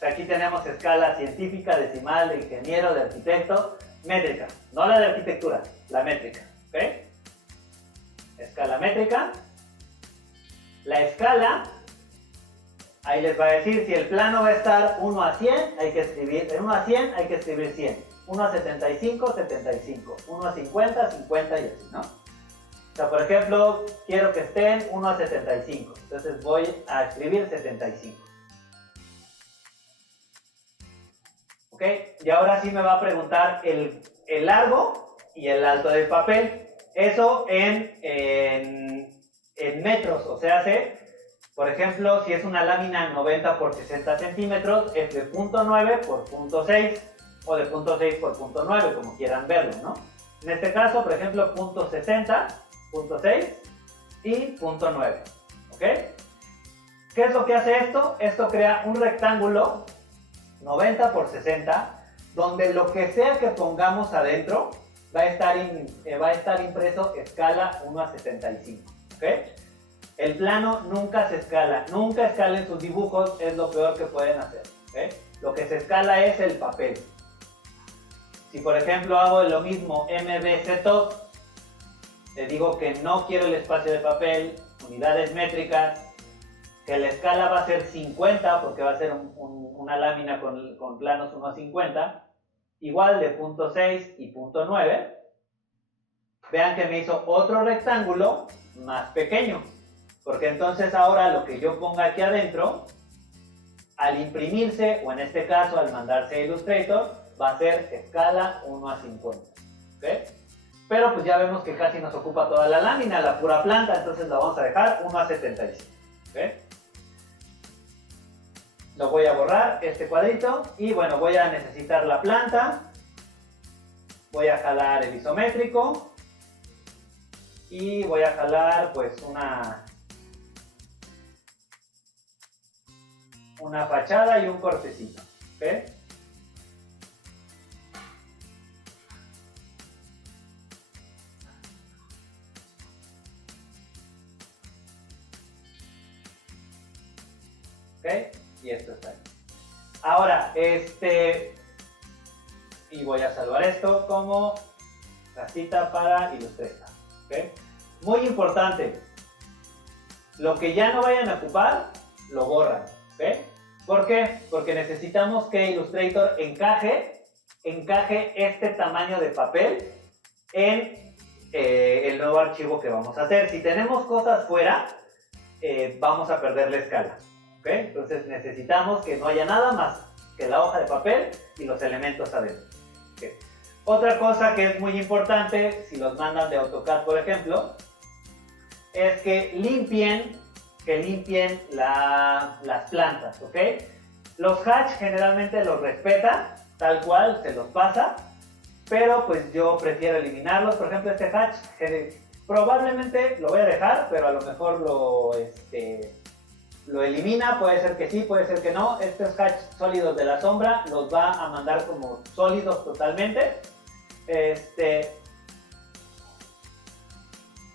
Aquí tenemos escala científica, decimal, de ingeniero, de arquitecto, métrica, no la de arquitectura, la métrica, ¿ok? Escala métrica. La escala, ahí les va a decir si el plano va a estar 1 a 100, hay que escribir, en 1 a 100 hay que escribir 100, 1 a 75, 75, 1 a 50, 50 y así, ¿no? O sea, por ejemplo, quiero que estén 1 a 75, entonces voy a escribir 75. ¿Ok? Y ahora sí me va a preguntar el largo y el alto del papel. Eso en metros, o sea, por ejemplo, si es una lámina 90 por 60 centímetros, es de 0.9 por 0.6 o de 0.6 por 0.9, como quieran verlo, ¿no? En este caso, por ejemplo, 0.60, 0.6 y 0.9, ¿ok? ¿Qué es lo que hace esto? Esto crea un rectángulo 90 por 60, donde lo que sea que pongamos adentro va a estar impreso escala 1 a 75, ¿ok? El plano nunca se escala, nunca escalen sus dibujos, es lo peor que pueden hacer, ¿ok? Lo que se escala es el papel. Si por ejemplo hago lo mismo mvsetup, le digo que no quiero el espacio de papel, unidades métricas, que la escala va a ser 50 porque va a ser una lámina con planos 1 a 50, igual de 0.6 y 0.9. Vean que me hizo otro rectángulo más pequeño, porque entonces ahora lo que yo ponga aquí adentro, al imprimirse, o en este caso al mandarse a Illustrator, va a ser escala 1 a 50. ¿Ok? Pero pues ya vemos que casi nos ocupa toda la lámina, la pura planta, entonces la vamos a dejar 1 a 75. ¿Ok? Lo voy a borrar, este cuadrito, y bueno, voy a necesitar la planta, voy a jalar el isométrico, y voy a jalar pues una fachada y un cortecito, ¿ok? ¿Ok? Y esto está ahí. Ahora, y voy a salvar esto como casita para Illustrator, ¿ok? Muy importante, lo que ya no vayan a ocupar, lo borran, ¿ok? ¿Por qué? Porque necesitamos que Illustrator encaje este tamaño de papel en el nuevo archivo que vamos a hacer. Si tenemos cosas fuera, vamos a perder la escala, ¿ok? Entonces necesitamos que no haya nada más que la hoja de papel y los elementos adentro, ¿okay? Otra cosa que es muy importante, si los mandan de AutoCAD, por ejemplo, es que limpien que limpien las plantas, ¿ok? Los hatch generalmente los respeta, tal cual, se los pasa, pero pues yo prefiero eliminarlos. Por ejemplo, este hatch probablemente lo voy a dejar, pero a lo mejor lo elimina, puede ser que sí, puede ser que no. Estos hatch sólidos de la sombra los va a mandar como sólidos totalmente.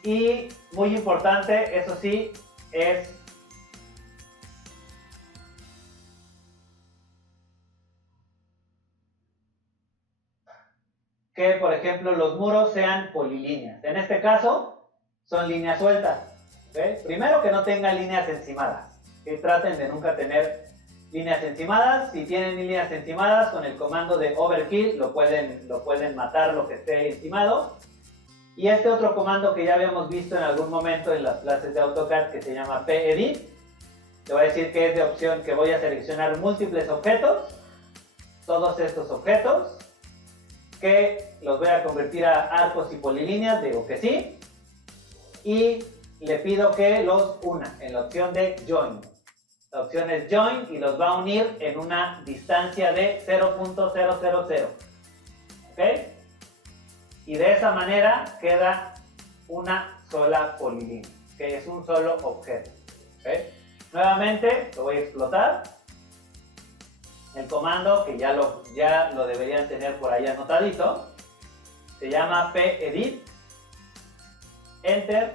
Y muy importante, eso sí, es que, por ejemplo, los muros sean polilíneas. En este caso, son líneas sueltas. ¿Okay? Primero, que no tengan líneas encimadas. Que traten de nunca tener líneas encimadas. Si tienen líneas encimadas, con el comando de overkill lo pueden matar lo que esté encimado. Y este otro comando que ya habíamos visto en algún momento en las clases de AutoCAD, que se llama pedit, te voy a decir que es de opción que voy a seleccionar múltiples objetos, todos estos objetos, que los voy a convertir a arcos y polilíneas, digo que sí, y le pido que los una en la opción de join. La opción es join y los va a unir en una distancia de 0.000. ¿Ok? Y de esa manera queda una sola polilínea, que es un solo objeto. ¿Okay? Nuevamente lo voy a explotar. El comando, que ya lo deberían tener por ahí anotadito, se llama pedit, enter,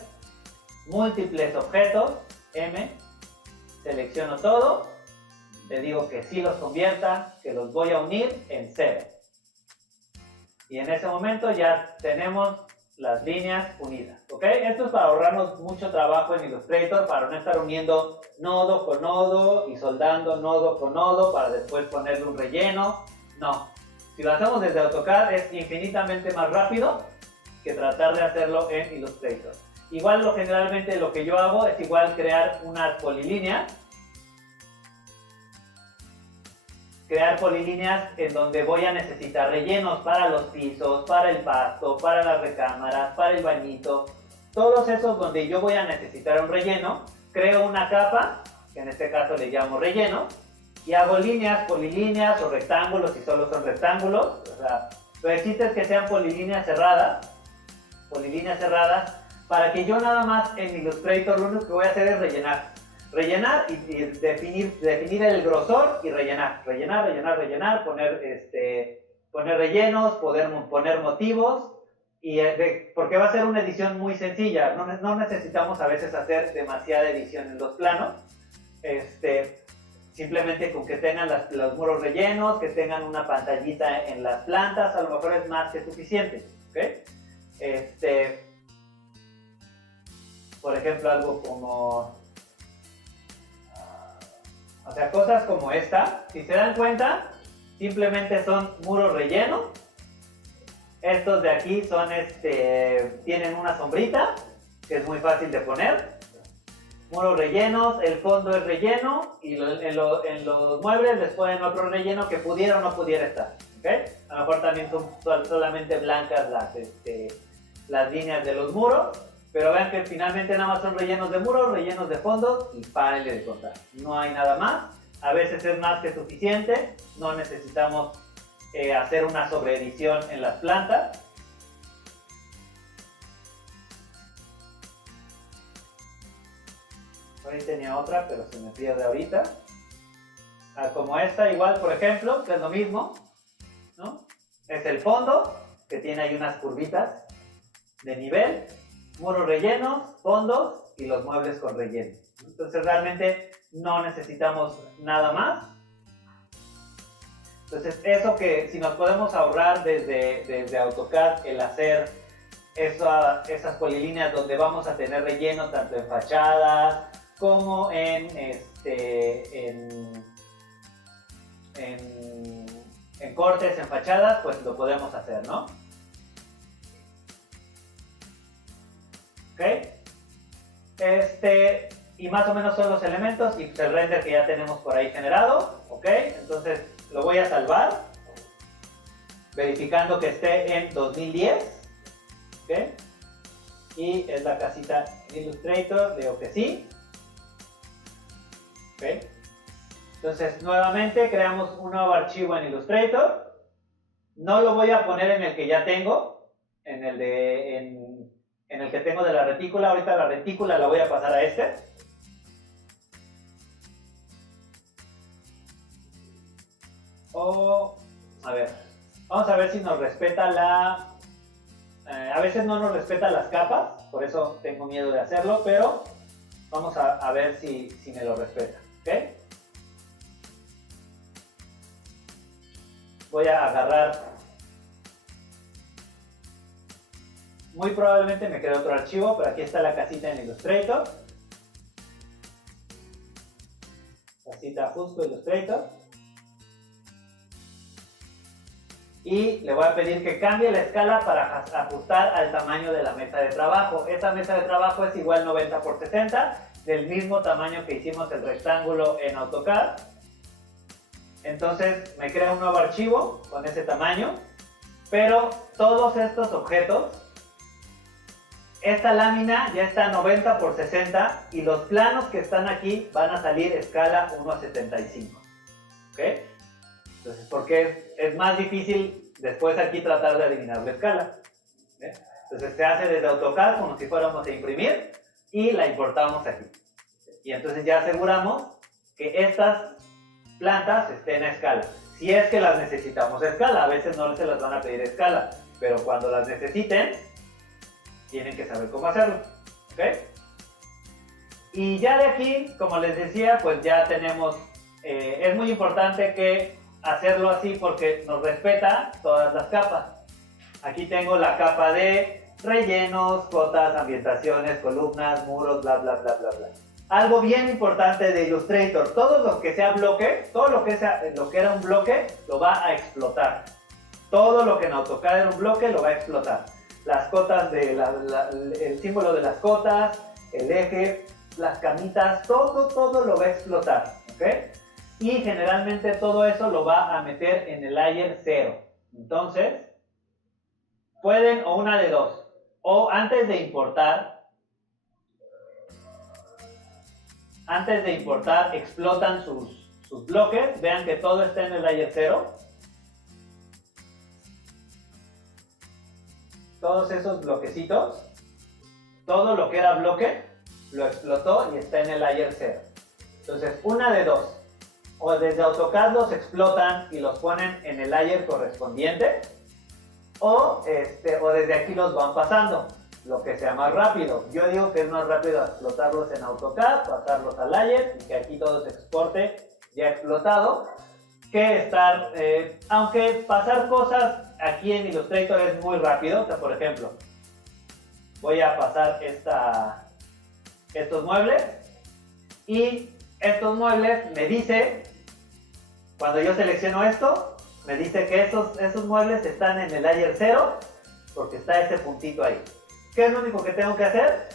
múltiples objetos, M, selecciono todo, le digo que sí los convierta, que los voy a unir en 0. Y en ese momento ya tenemos las líneas unidas, ¿ok? Esto es para ahorrarnos mucho trabajo en Illustrator, para no estar uniendo nodo con nodo y soldando nodo con nodo para después ponerle un relleno. No, si lo hacemos desde AutoCAD es infinitamente más rápido que tratar de hacerlo en Illustrator. Igual generalmente lo que yo hago es igual crear unas polilíneas. Crear polilíneas en donde voy a necesitar rellenos para los pisos, para el pasto, para las recámaras, para el bañito. Todos esos donde yo voy a necesitar un relleno, creo una capa, que en este caso le llamo relleno, y hago líneas, polilíneas o rectángulos si solo son rectángulos. O sea, lo que necesito es que sean polilíneas cerradas, para que yo nada más en Illustrator lo único que voy a hacer es rellenar y definir el grosor y rellenar, poner rellenos, poner motivos, porque va a ser una edición muy sencilla, no necesitamos a veces hacer demasiada edición en los planos, simplemente con que tengan los muros rellenos, que tengan una pantallita en las plantas, a lo mejor es más que suficiente, ¿ok? Por ejemplo, algo como... O sea, cosas como esta, si se dan cuenta, simplemente son muros rellenos. Estos de aquí son tienen una sombrita, que es muy fácil de poner. Muros rellenos, el fondo es relleno, y en los muebles les ponen otro relleno que pudiera o no pudiera estar. ¿Okay? A lo mejor también son solamente blancas las líneas de los muros. Pero vean que finalmente nada más son rellenos de muros, rellenos de fondos y párenle de contar. No hay nada más. A veces es más que suficiente. No necesitamos hacer una sobreedición en las plantas. Por ahí tenía otra, pero se me pierde ahorita. Como esta, igual, por ejemplo, que es lo mismo, ¿no? Es el fondo, que tiene ahí unas curvitas de nivel. Muros rellenos, fondos y los muebles con relleno. Entonces realmente no necesitamos nada más. Entonces eso que si nos podemos ahorrar desde AutoCAD el hacer esas polilíneas donde vamos a tener relleno tanto en fachadas como en cortes, en fachadas, pues lo podemos hacer, ¿no? ¿Ok? Y más o menos son los elementos y pues el render que ya tenemos por ahí generado. ¿Ok? Entonces lo voy a salvar, verificando que esté en 2010. ¿Ok? Y es la casita en Illustrator, digo que sí. ¿Ok? Entonces, nuevamente creamos un nuevo archivo en Illustrator. No lo voy a poner en el que ya tengo, en el que tengo de la retícula. Ahorita la retícula la voy a pasar a este. A ver, vamos a ver si nos respeta a veces no nos respeta las capas, por eso tengo miedo de hacerlo, pero vamos a ver si me lo respeta, ¿ok? Voy a agarrar, muy probablemente me quede otro archivo, pero aquí está la casita en Illustrator. Casita justo Illustrator. Y le voy a pedir que cambie la escala para ajustar al tamaño de la mesa de trabajo. Esta mesa de trabajo es igual 90 por 60, del mismo tamaño que hicimos el rectángulo en AutoCAD. Entonces me crea un nuevo archivo con ese tamaño, pero todos estos objetos, esta lámina ya está 90 por 60 y los planos que están aquí van a salir escala 1:75. ¿Ok? Entonces, porque es más difícil después aquí tratar de adivinar la escala. ¿Ve? Entonces se hace desde AutoCAD como si fuéramos a imprimir y la importamos aquí. Y entonces ya aseguramos que estas plantas estén a escala. Si es que las necesitamos a escala, a veces no se las van a pedir a escala, pero cuando las necesiten, tienen que saber cómo hacerlo. ¿Ok? Y ya de aquí, como les decía, pues ya tenemos, es muy importante que hacerlo así porque nos respeta todas las capas. Aquí tengo la capa de rellenos, cotas, ambientaciones, columnas, muros, bla, bla, bla, bla, bla. Algo bien importante de Illustrator, todo lo que sea bloque, todo lo que era un bloque, lo va a explotar. Todo lo que en AutoCAD era un bloque, lo va a explotar. Las cotas, el símbolo de las cotas, el eje, las camitas, todo lo va a explotar. ¿Ok? Y generalmente todo eso lo va a meter en el layer 0. Entonces, pueden o una de dos. O antes de importar, explotan sus bloques. Vean que todo está en el layer 0. Todos esos bloquecitos, todo lo que era bloque, lo explotó y está en el layer 0. Entonces, una de dos. O desde AutoCAD los explotan y los ponen en el layer correspondiente, o desde aquí los van pasando, lo que sea más rápido. Yo digo que es más rápido explotarlos en AutoCAD, pasarlos al layer y que aquí todo se exporte ya explotado, que estar, aunque pasar cosas aquí en Illustrator es muy rápido. O sea, por ejemplo, voy a pasar estos muebles y estos muebles me dice, cuando yo selecciono esto, me dice que esos muebles están en el layer 0 porque está ese puntito ahí. ¿Qué es lo único que tengo que hacer?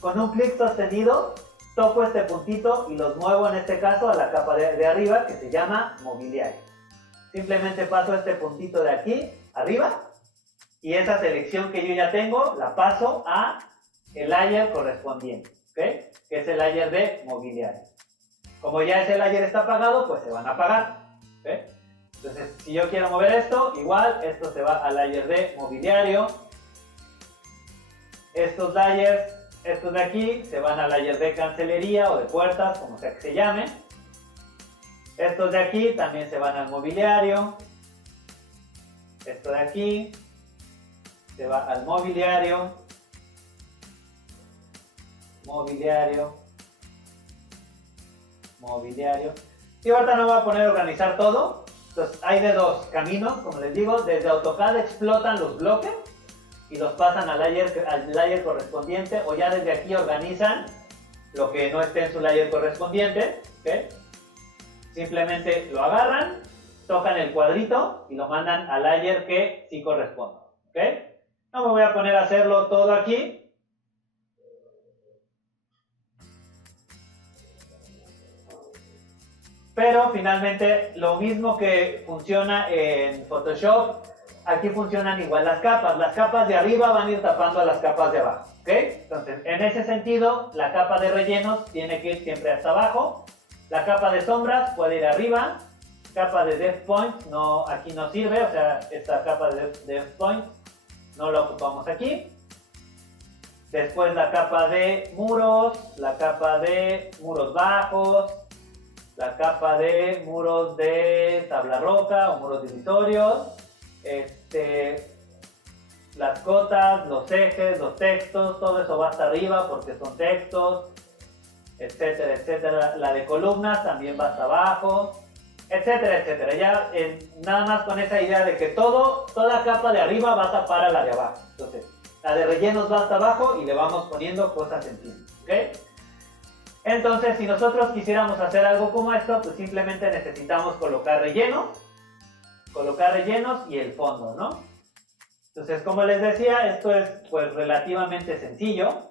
Con un clic sostenido toco este puntito y los muevo en este caso a la capa de arriba que se llama mobiliario. Simplemente paso este puntito de aquí arriba y esa selección que yo ya tengo la paso a el layer correspondiente, ¿ok? Que es el layer de mobiliario. Como ya ese layer está apagado, pues se van a apagar, ¿ok? Entonces, si yo quiero mover esto, igual esto se va al layer de mobiliario. Estos layers, estos de aquí, se van al layer de cancelería o de puertas, como sea que se llame. Estos de aquí también se van al mobiliario. Esto de aquí se va al mobiliario. Mobiliario. Y ahorita no voy a poner a organizar todo. Entonces hay de dos caminos, como les digo. Desde AutoCAD explotan los bloques y los pasan al layer correspondiente, o ya desde aquí organizan lo que no esté en su layer correspondiente, ¿okay? Simplemente lo agarran, tocan el cuadrito y lo mandan al layer que sí corresponde, ¿okay? No me voy a poner a hacerlo todo aquí. Pero finalmente lo mismo que funciona en Photoshop, aquí funcionan igual las capas. Las capas de arriba van a ir tapando a las capas de abajo, ¿ok? Entonces, en ese sentido, la capa de rellenos tiene que ir siempre hasta abajo La capa de sombras puede ir arriba. Capa de depth point, no, aquí no sirve, o sea, esta capa de depth point no la ocupamos aquí. Después la capa de muros, la capa de muros bajos, la capa de muros de tabla roca o muros divisorios, las cotas, los ejes, los textos, todo eso va hasta arriba porque son textos, etcétera, etcétera. La de columnas también va hasta abajo, etcétera, etcétera. Ya nada más con esa idea de que toda capa de arriba va a tapar a la de abajo. Entonces, la de rellenos va hasta abajo y le vamos poniendo cosas encima, ¿ok? Entonces, si nosotros quisiéramos hacer algo como esto, pues simplemente necesitamos colocar rellenos y el fondo, ¿no? Entonces, como les decía, esto es pues relativamente sencillo.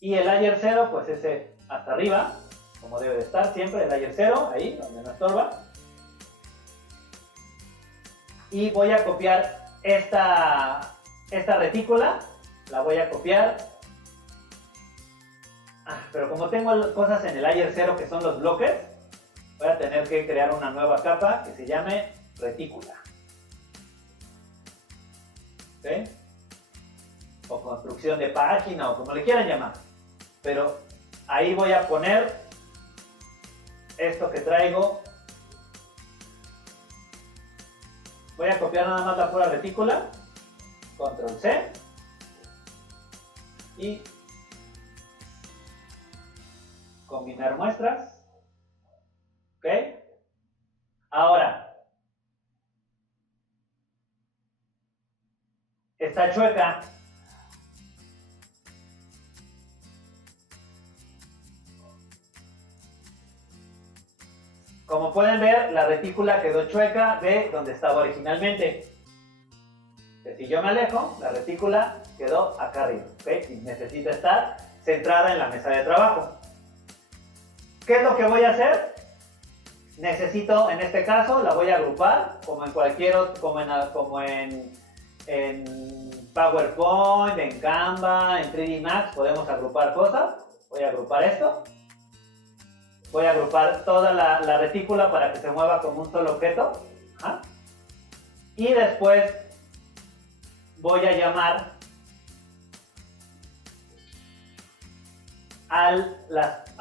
Y el layer 0, pues ese hasta arriba, como debe de estar siempre, el layer 0, ahí, donde no estorba. Y voy a copiar esta retícula, la voy a copiar. Pero como tengo cosas en el layer 0 que son los bloques, voy a tener que crear una nueva capa que se llame retícula. ¿Ok? O construcción de página, o como le quieran llamar. Pero ahí voy a poner esto que traigo. Voy a copiar nada más la pura retícula. Control C. Y combinar muestras. ¿Ok? Ahora, está chueca. Como pueden ver, la retícula quedó chueca de donde estaba originalmente. Si yo me alejo, la retícula quedó acá arriba, ¿ok? Y necesita estar centrada en la mesa de trabajo. ¿Qué es lo que voy a hacer? Necesito, en este caso, la voy a agrupar, como en cualquier otro, como en PowerPoint, en Canva, en 3D Max, podemos agrupar cosas. Voy a agrupar esto. Voy a agrupar toda la retícula para que se mueva como un solo objeto. ¿Ah? Y después voy a llamar a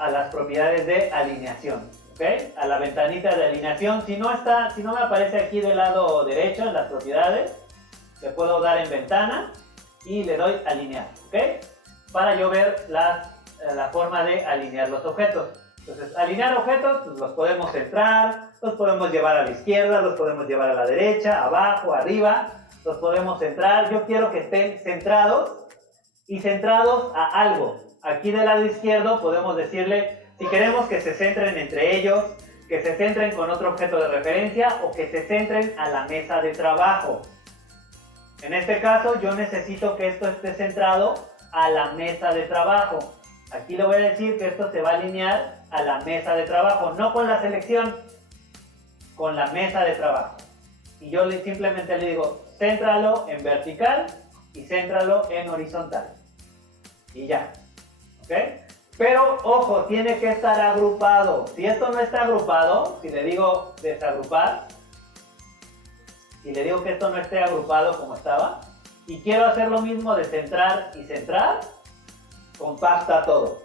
las propiedades de alineación. ¿Okay? A la ventanita de alineación. Si no me aparece aquí del lado derecho en las propiedades, le puedo dar en ventana y le doy alinear. ¿Okay? Para yo ver la forma de alinear los objetos. Entonces, alinear objetos, pues los podemos centrar, los podemos llevar a la izquierda, los podemos llevar a la derecha, abajo, arriba, los podemos centrar. Yo quiero que estén centrados y centrados a algo. Aquí del lado izquierdo podemos decirle si queremos que se centren entre ellos, que se centren con otro objeto de referencia o que se centren a la mesa de trabajo. En este caso, yo necesito que esto esté centrado a la mesa de trabajo. Aquí le voy a decir que esto se va a alinear a la mesa de trabajo, no con la selección, con la mesa de trabajo. Y yo simplemente le digo, céntralo en vertical y céntralo en horizontal. Y ya. ¿Ok? Pero, ojo, tiene que estar agrupado. Si esto no está agrupado, si le digo desagrupar, y le digo que esto no esté agrupado como estaba, y quiero hacer lo mismo de centrar y centrar, compacta todo.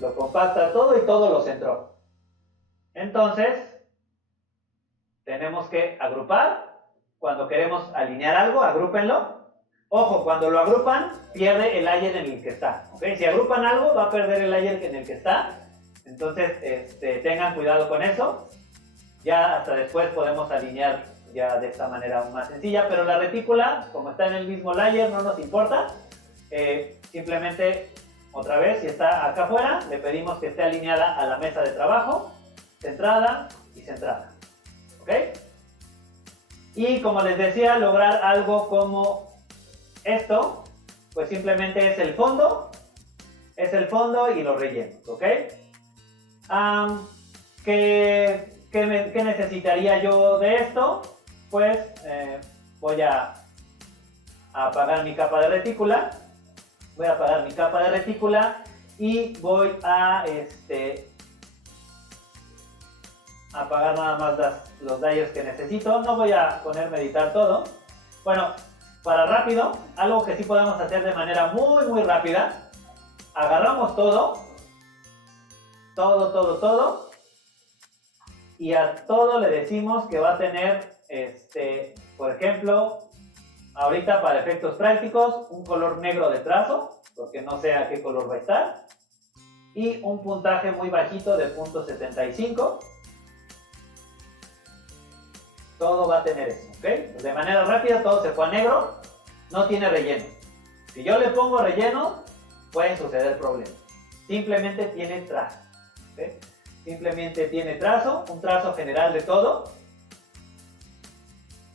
Lo compacta todo y todo lo centró. Entonces, tenemos que agrupar. Cuando queremos alinear algo, agrúpenlo. Ojo, cuando lo agrupan, pierde el layer en el que está. ¿Okay? Si agrupan algo, va a perder el layer en el que está. Entonces, tengan cuidado con eso. Ya hasta después podemos alinear ya de esta manera aún más sencilla. Pero la retícula, como está en el mismo layer, no nos importa. Simplemente, otra vez, si está acá afuera, le pedimos que esté alineada a la mesa de trabajo, centrada y centrada. ¿Ok? Y como les decía, lograr algo como esto, pues simplemente es el fondo y los rellenos. ¿Ok? ¿Qué necesitaría yo de esto? Pues voy a apagar mi capa de retícula. Voy a apagar mi capa de retícula y voy a apagar nada más los layers que necesito. No voy a ponerme a editar todo. Bueno, para rápido, algo que sí podemos hacer de manera muy rápida. Agarramos todo. Y a todo le decimos que va a tener, por ejemplo, ahorita para efectos prácticos, un color negro de trazo, porque no sé a qué color va a estar. Y un puntaje muy bajito de .75. Todo va a tener eso, ¿ok? Pues de manera rápida todo se fue a negro, no tiene relleno. Si yo le pongo relleno, pueden suceder problemas. Simplemente tiene trazo, ¿ok? Simplemente tiene trazo, un trazo general de todo,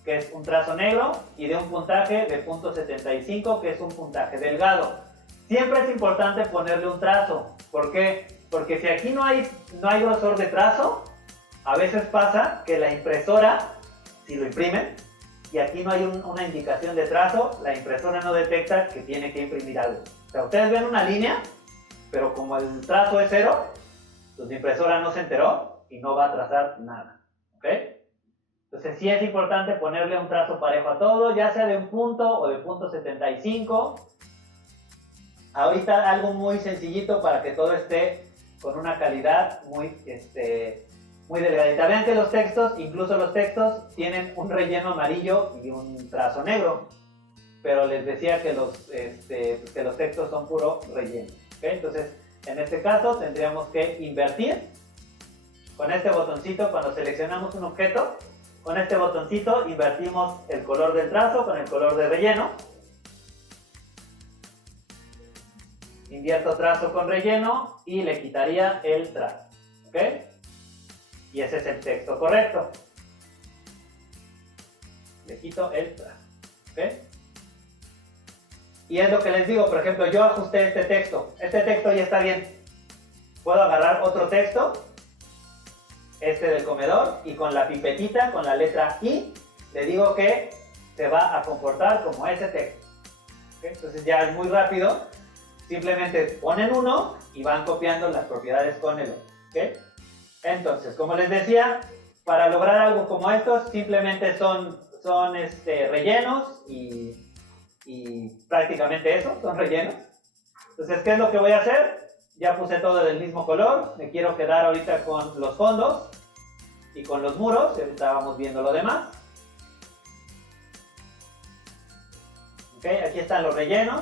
que es un trazo negro, y de un puntaje de .75, que es un puntaje delgado. Siempre es importante ponerle un trazo. ¿Por qué? Porque si aquí no hay grosor de trazo, a veces pasa que la impresora, si lo imprimen, y aquí no hay una indicación de trazo, la impresora no detecta que tiene que imprimir algo. O sea, ustedes ven una línea, pero como el trazo es 0, pues la impresora no se enteró y no va a trazar nada. ¿Ok? Entonces sí es importante ponerle un trazo parejo a todo, ya sea de un punto o de .75. Ahorita algo muy sencillito para que todo esté con una calidad muy delgadita. Vean que los textos, incluso los textos, tienen un relleno amarillo y un trazo negro. Pero les decía que los textos son puro relleno. ¿Okay? Entonces, en este caso tendríamos que invertir. Con este botoncito, cuando seleccionamos un objeto, con este botoncito invertimos el color del trazo con el color de relleno. Invierto trazo con relleno y le quitaría el trazo. ¿Ok? Y ese es el texto correcto. Le quito el trazo. ¿Ok? Y es lo que les digo, por ejemplo, yo ajusté este texto. Este texto ya está bien. Puedo agarrar otro texto, del comedor, y con la pipetita, con la letra I, le digo que se va a comportar como ese texto. ¿Okay? Entonces ya es muy rápido. Simplemente ponen uno y van copiando las propiedades con el otro. ¿Okay? Entonces, como les decía, para lograr algo como estos, simplemente son rellenos y prácticamente eso, son rellenos. Entonces, ¿qué es lo que voy a hacer? Ya puse todo del mismo color, me quiero quedar ahorita con los fondos y con los muros, y ahorita vamos viendo lo demás. Ok, aquí están los rellenos,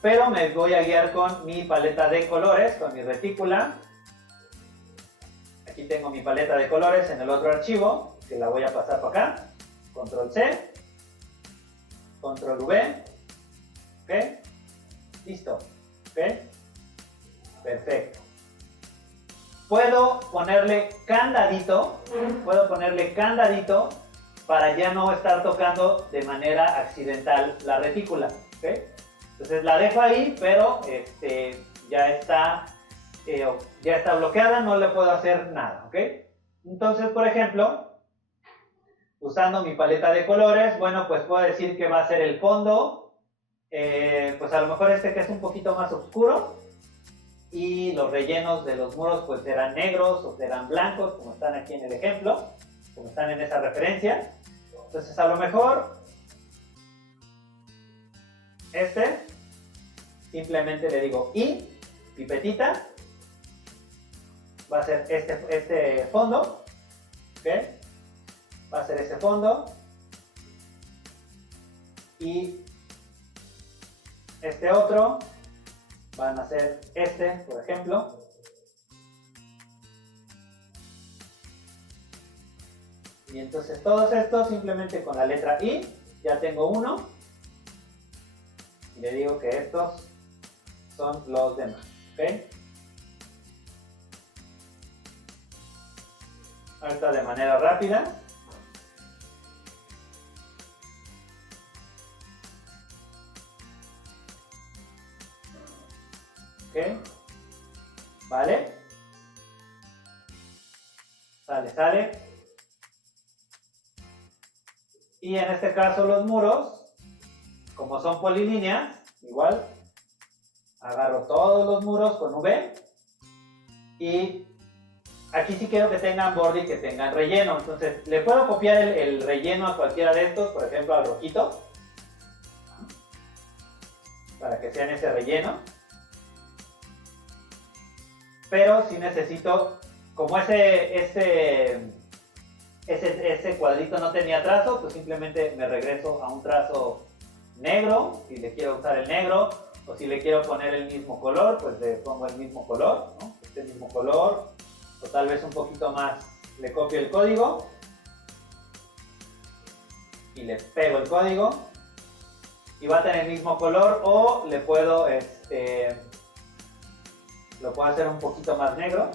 pero me voy a guiar con mi paleta de colores, con mi retícula. Aquí tengo mi paleta de colores en el otro archivo, que la voy a pasar para acá. Control C, Control V, ok, listo, ok, perfecto. Puedo ponerle candadito para ya no estar tocando de manera accidental la retícula, ¿ok? Entonces la dejo ahí, pero ya está bloqueada, no le puedo hacer nada, ¿ok? Entonces, por ejemplo, usando mi paleta de colores, bueno, pues puedo decir que va a ser el fondo, pues a lo mejor que es un poquito más oscuro, y los rellenos de los muros pues serán negros o serán blancos, como están aquí en el ejemplo, como están en esa referencia. Entonces a lo mejor simplemente le digo y pipetita, va a ser este fondo, ¿ok? Va a ser ese fondo, y este otro van a ser por ejemplo. Y entonces todos estos simplemente con la letra I ya tengo uno, y le digo que estos son los demás, ¿ok? Ahorita de manera rápida. ¿Ok? ¿Vale? Sale. Y en este caso los muros, como son polilíneas, igual Agarro todos los muros con V y aquí sí quiero que tengan borde y que tengan relleno. Entonces le puedo copiar el relleno a cualquiera de estos, por ejemplo al rojito, para que sea en ese relleno. Pero si necesito, como ese cuadrito no tenía trazo, pues simplemente me regreso a un trazo negro, si le quiero usar el negro, o si le quiero poner el mismo color, pues le pongo el mismo color, ¿no? Este mismo color, o tal vez un poquito más, le copio el código y le pego el código y va a tener el mismo color, o le puedo lo puedo hacer un poquito más negro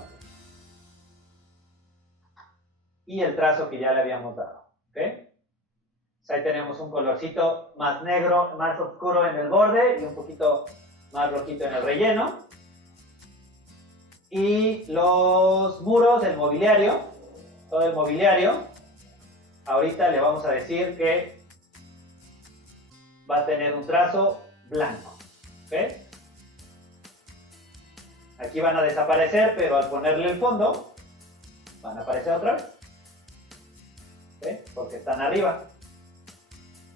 y el trazo que ya le habíamos dado, ¿ok? Ahí tenemos un colorcito más negro, más oscuro en el borde y un poquito más rojito en el relleno. Y los muros del mobiliario, todo el mobiliario, ahorita le vamos a decir que va a tener un trazo blanco, ¿ok? Aquí van a desaparecer, pero al ponerle el fondo, van a aparecer otra vez, ¿ok? Porque están arriba.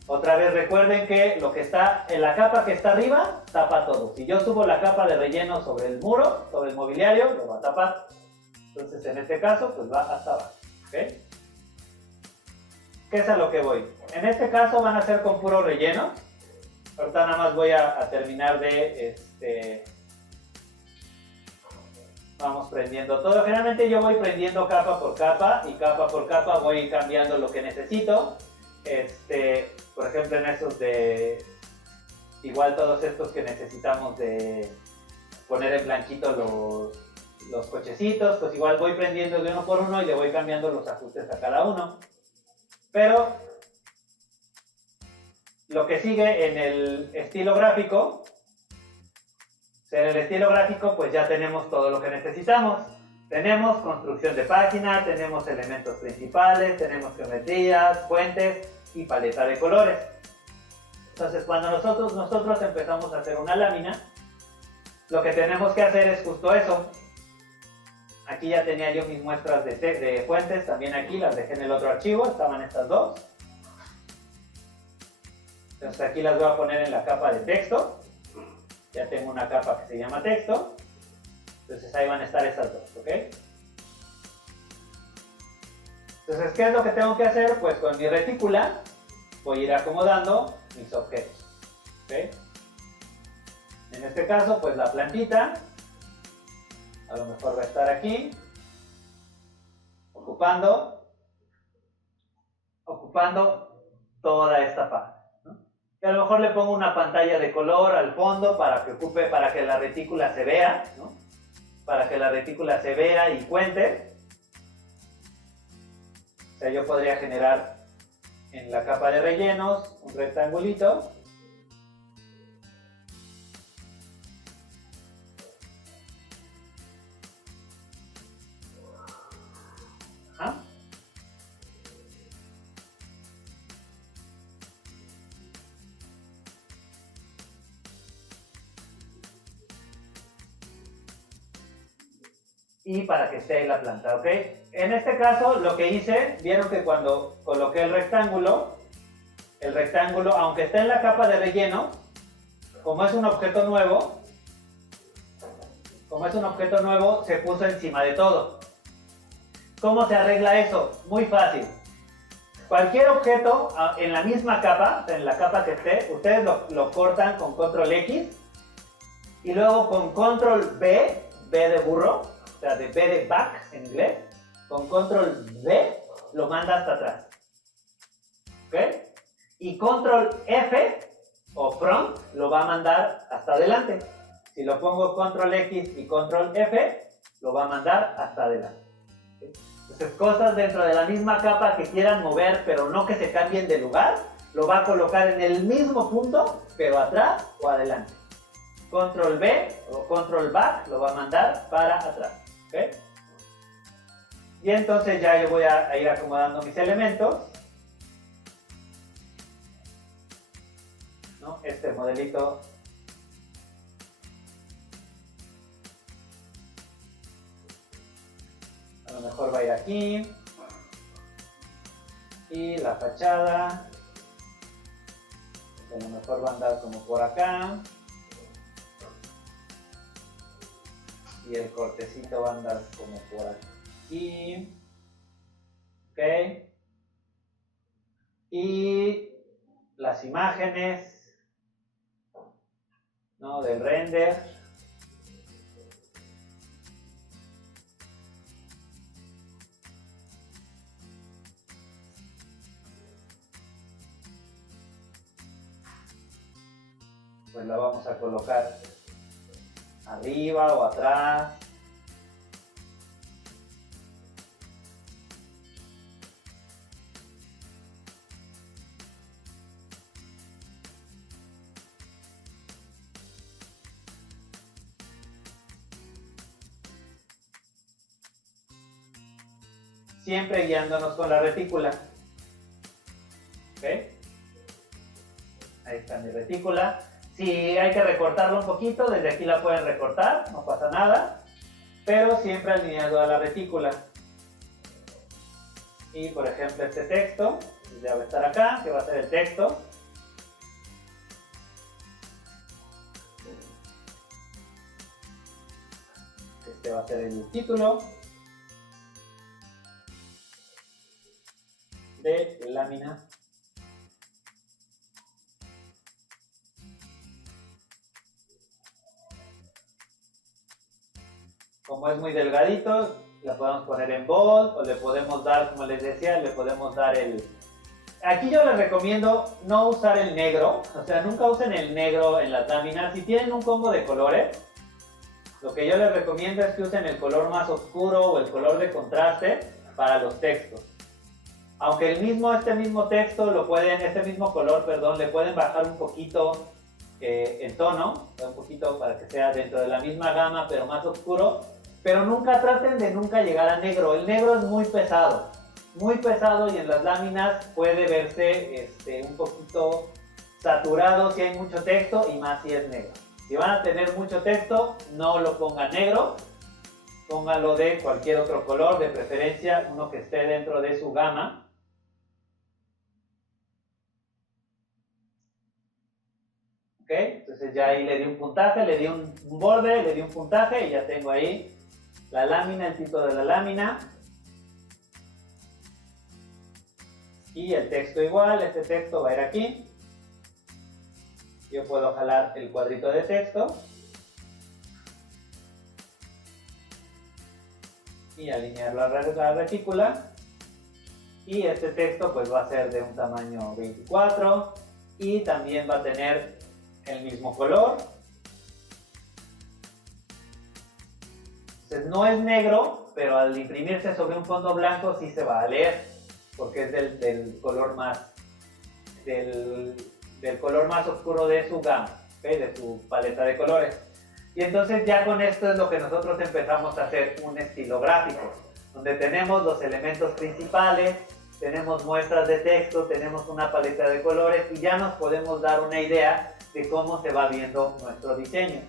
Otra vez recuerden que lo que está en la capa que está arriba tapa todo. Si yo subo la capa de relleno sobre el muro, sobre el mobiliario, lo va a tapar. Entonces en este caso pues va hasta abajo, ¿ok? ¿Qué es a lo que voy? En este caso van a ser con puro relleno. Ahorita nada más voy a terminar de vamos prendiendo todo. Generalmente yo voy prendiendo capa por capa y capa por capa voy cambiando lo que necesito. Por ejemplo en estos igual todos estos que necesitamos de poner en blanquito los cochecitos, pues igual voy prendiendo de uno por uno y le voy cambiando los ajustes a cada uno. Pero lo que sigue en el estilo gráfico, en el estilo gráfico pues ya tenemos todo lo que necesitamos. Tenemos construcción de página, tenemos elementos principales, tenemos geometrías, fuentes y paleta de colores. Entonces cuando nosotros empezamos a hacer una lámina, lo que tenemos que hacer es justo eso. Aquí ya tenía yo mis muestras de fuentes, también aquí las dejé en el otro archivo, estaban estas dos. Entonces aquí las voy a poner en la capa de texto. Ya tengo una capa que se llama texto. Entonces ahí van a estar esas dos, ¿ok? Entonces, ¿qué es lo que tengo que hacer? Pues con mi retícula voy a ir acomodando mis objetos, ¿ok? En este caso, pues la plantita, a lo mejor va a estar aquí, ocupando toda esta parte, ¿no? Y a lo mejor le pongo una pantalla de color al fondo para que la retícula se vea, ¿no? Para que la retícula se vea y cuente. O sea, yo podría generar en la capa de rellenos un rectangulito. Ajá. Y para que esté ahí la planta, ¿ok? En este caso lo que hice, vieron que cuando coloqué el rectángulo, aunque esté en la capa de relleno, como es un objeto nuevo, se puso encima de todo. ¿Cómo se arregla eso? Muy fácil. Cualquier objeto en la misma capa, en la capa que esté, ustedes lo cortan con control X y luego con control B, B de burro, o sea, de B de back en inglés, con control V lo manda hasta atrás. ¿Ok? Y control F o front lo va a mandar hasta adelante. Si lo pongo control X y control F, lo va a mandar hasta adelante. ¿Okay? Entonces, cosas dentro de la misma capa que quieran mover, pero no que se cambien de lugar, lo va a colocar en el mismo punto, pero atrás o adelante. Control B o control back lo va a mandar para atrás. ¿Okay? Y entonces ya yo voy a ir acomodando mis elementos, ¿no? Este modelito lo mejor va a ir aquí. Y la fachada, a lo mejor va a andar como por acá. Y el cortecito va a andar como por aquí. Ok. Y las imágenes, ¿no?, del render. Pues la vamos a colocar arriba o atrás. Siempre guiándonos con la retícula. ¿Ok? Ahí está mi retícula. Si hay que recortarlo un poquito, desde aquí la pueden recortar, no pasa nada, pero siempre alineado a la retícula. Y por ejemplo este texto, ya va a estar acá, que va a ser el texto. Este va a ser el título de lámina. Como es muy delgadito, la podemos poner en bold o le podemos dar, como les decía, le podemos dar el... Aquí yo les recomiendo no usar el negro, o sea, nunca usen el negro en las láminas. Si tienen un combo de colores, lo que yo les recomiendo es que usen el color más oscuro o el color de contraste para los textos. Aunque este mismo texto este mismo color, perdón, le pueden bajar un poquito el tono, un poquito para que sea dentro de la misma gama, pero más oscuro. Pero nunca traten de llegar a negro. El negro es muy pesado y en las láminas puede verse un poquito saturado si hay mucho texto y más si es negro. Si van a tener mucho texto, no lo pongan negro, pónganlo de cualquier otro color, de preferencia uno que esté dentro de su gama. ¿Ok? Entonces ya ahí le di un puntaje, le di un borde, le di un puntaje y ya tengo ahí la lámina, el título de la lámina. Y el texto igual, este texto va a ir aquí. Yo puedo jalar el cuadrito de texto y alinearlo a la retícula. Y este texto pues va a ser de un tamaño 24 y también va a tener el mismo color. Entonces no es negro, pero al imprimirse sobre un fondo blanco sí se va a leer, porque es del color más oscuro de su gama, ¿okay?, de su paleta de colores. Y entonces ya con esto es lo que nosotros empezamos a hacer un estilo gráfico, donde tenemos los elementos principales, tenemos muestras de texto, tenemos una paleta de colores y ya nos podemos dar una idea de cómo se va viendo nuestro diseño.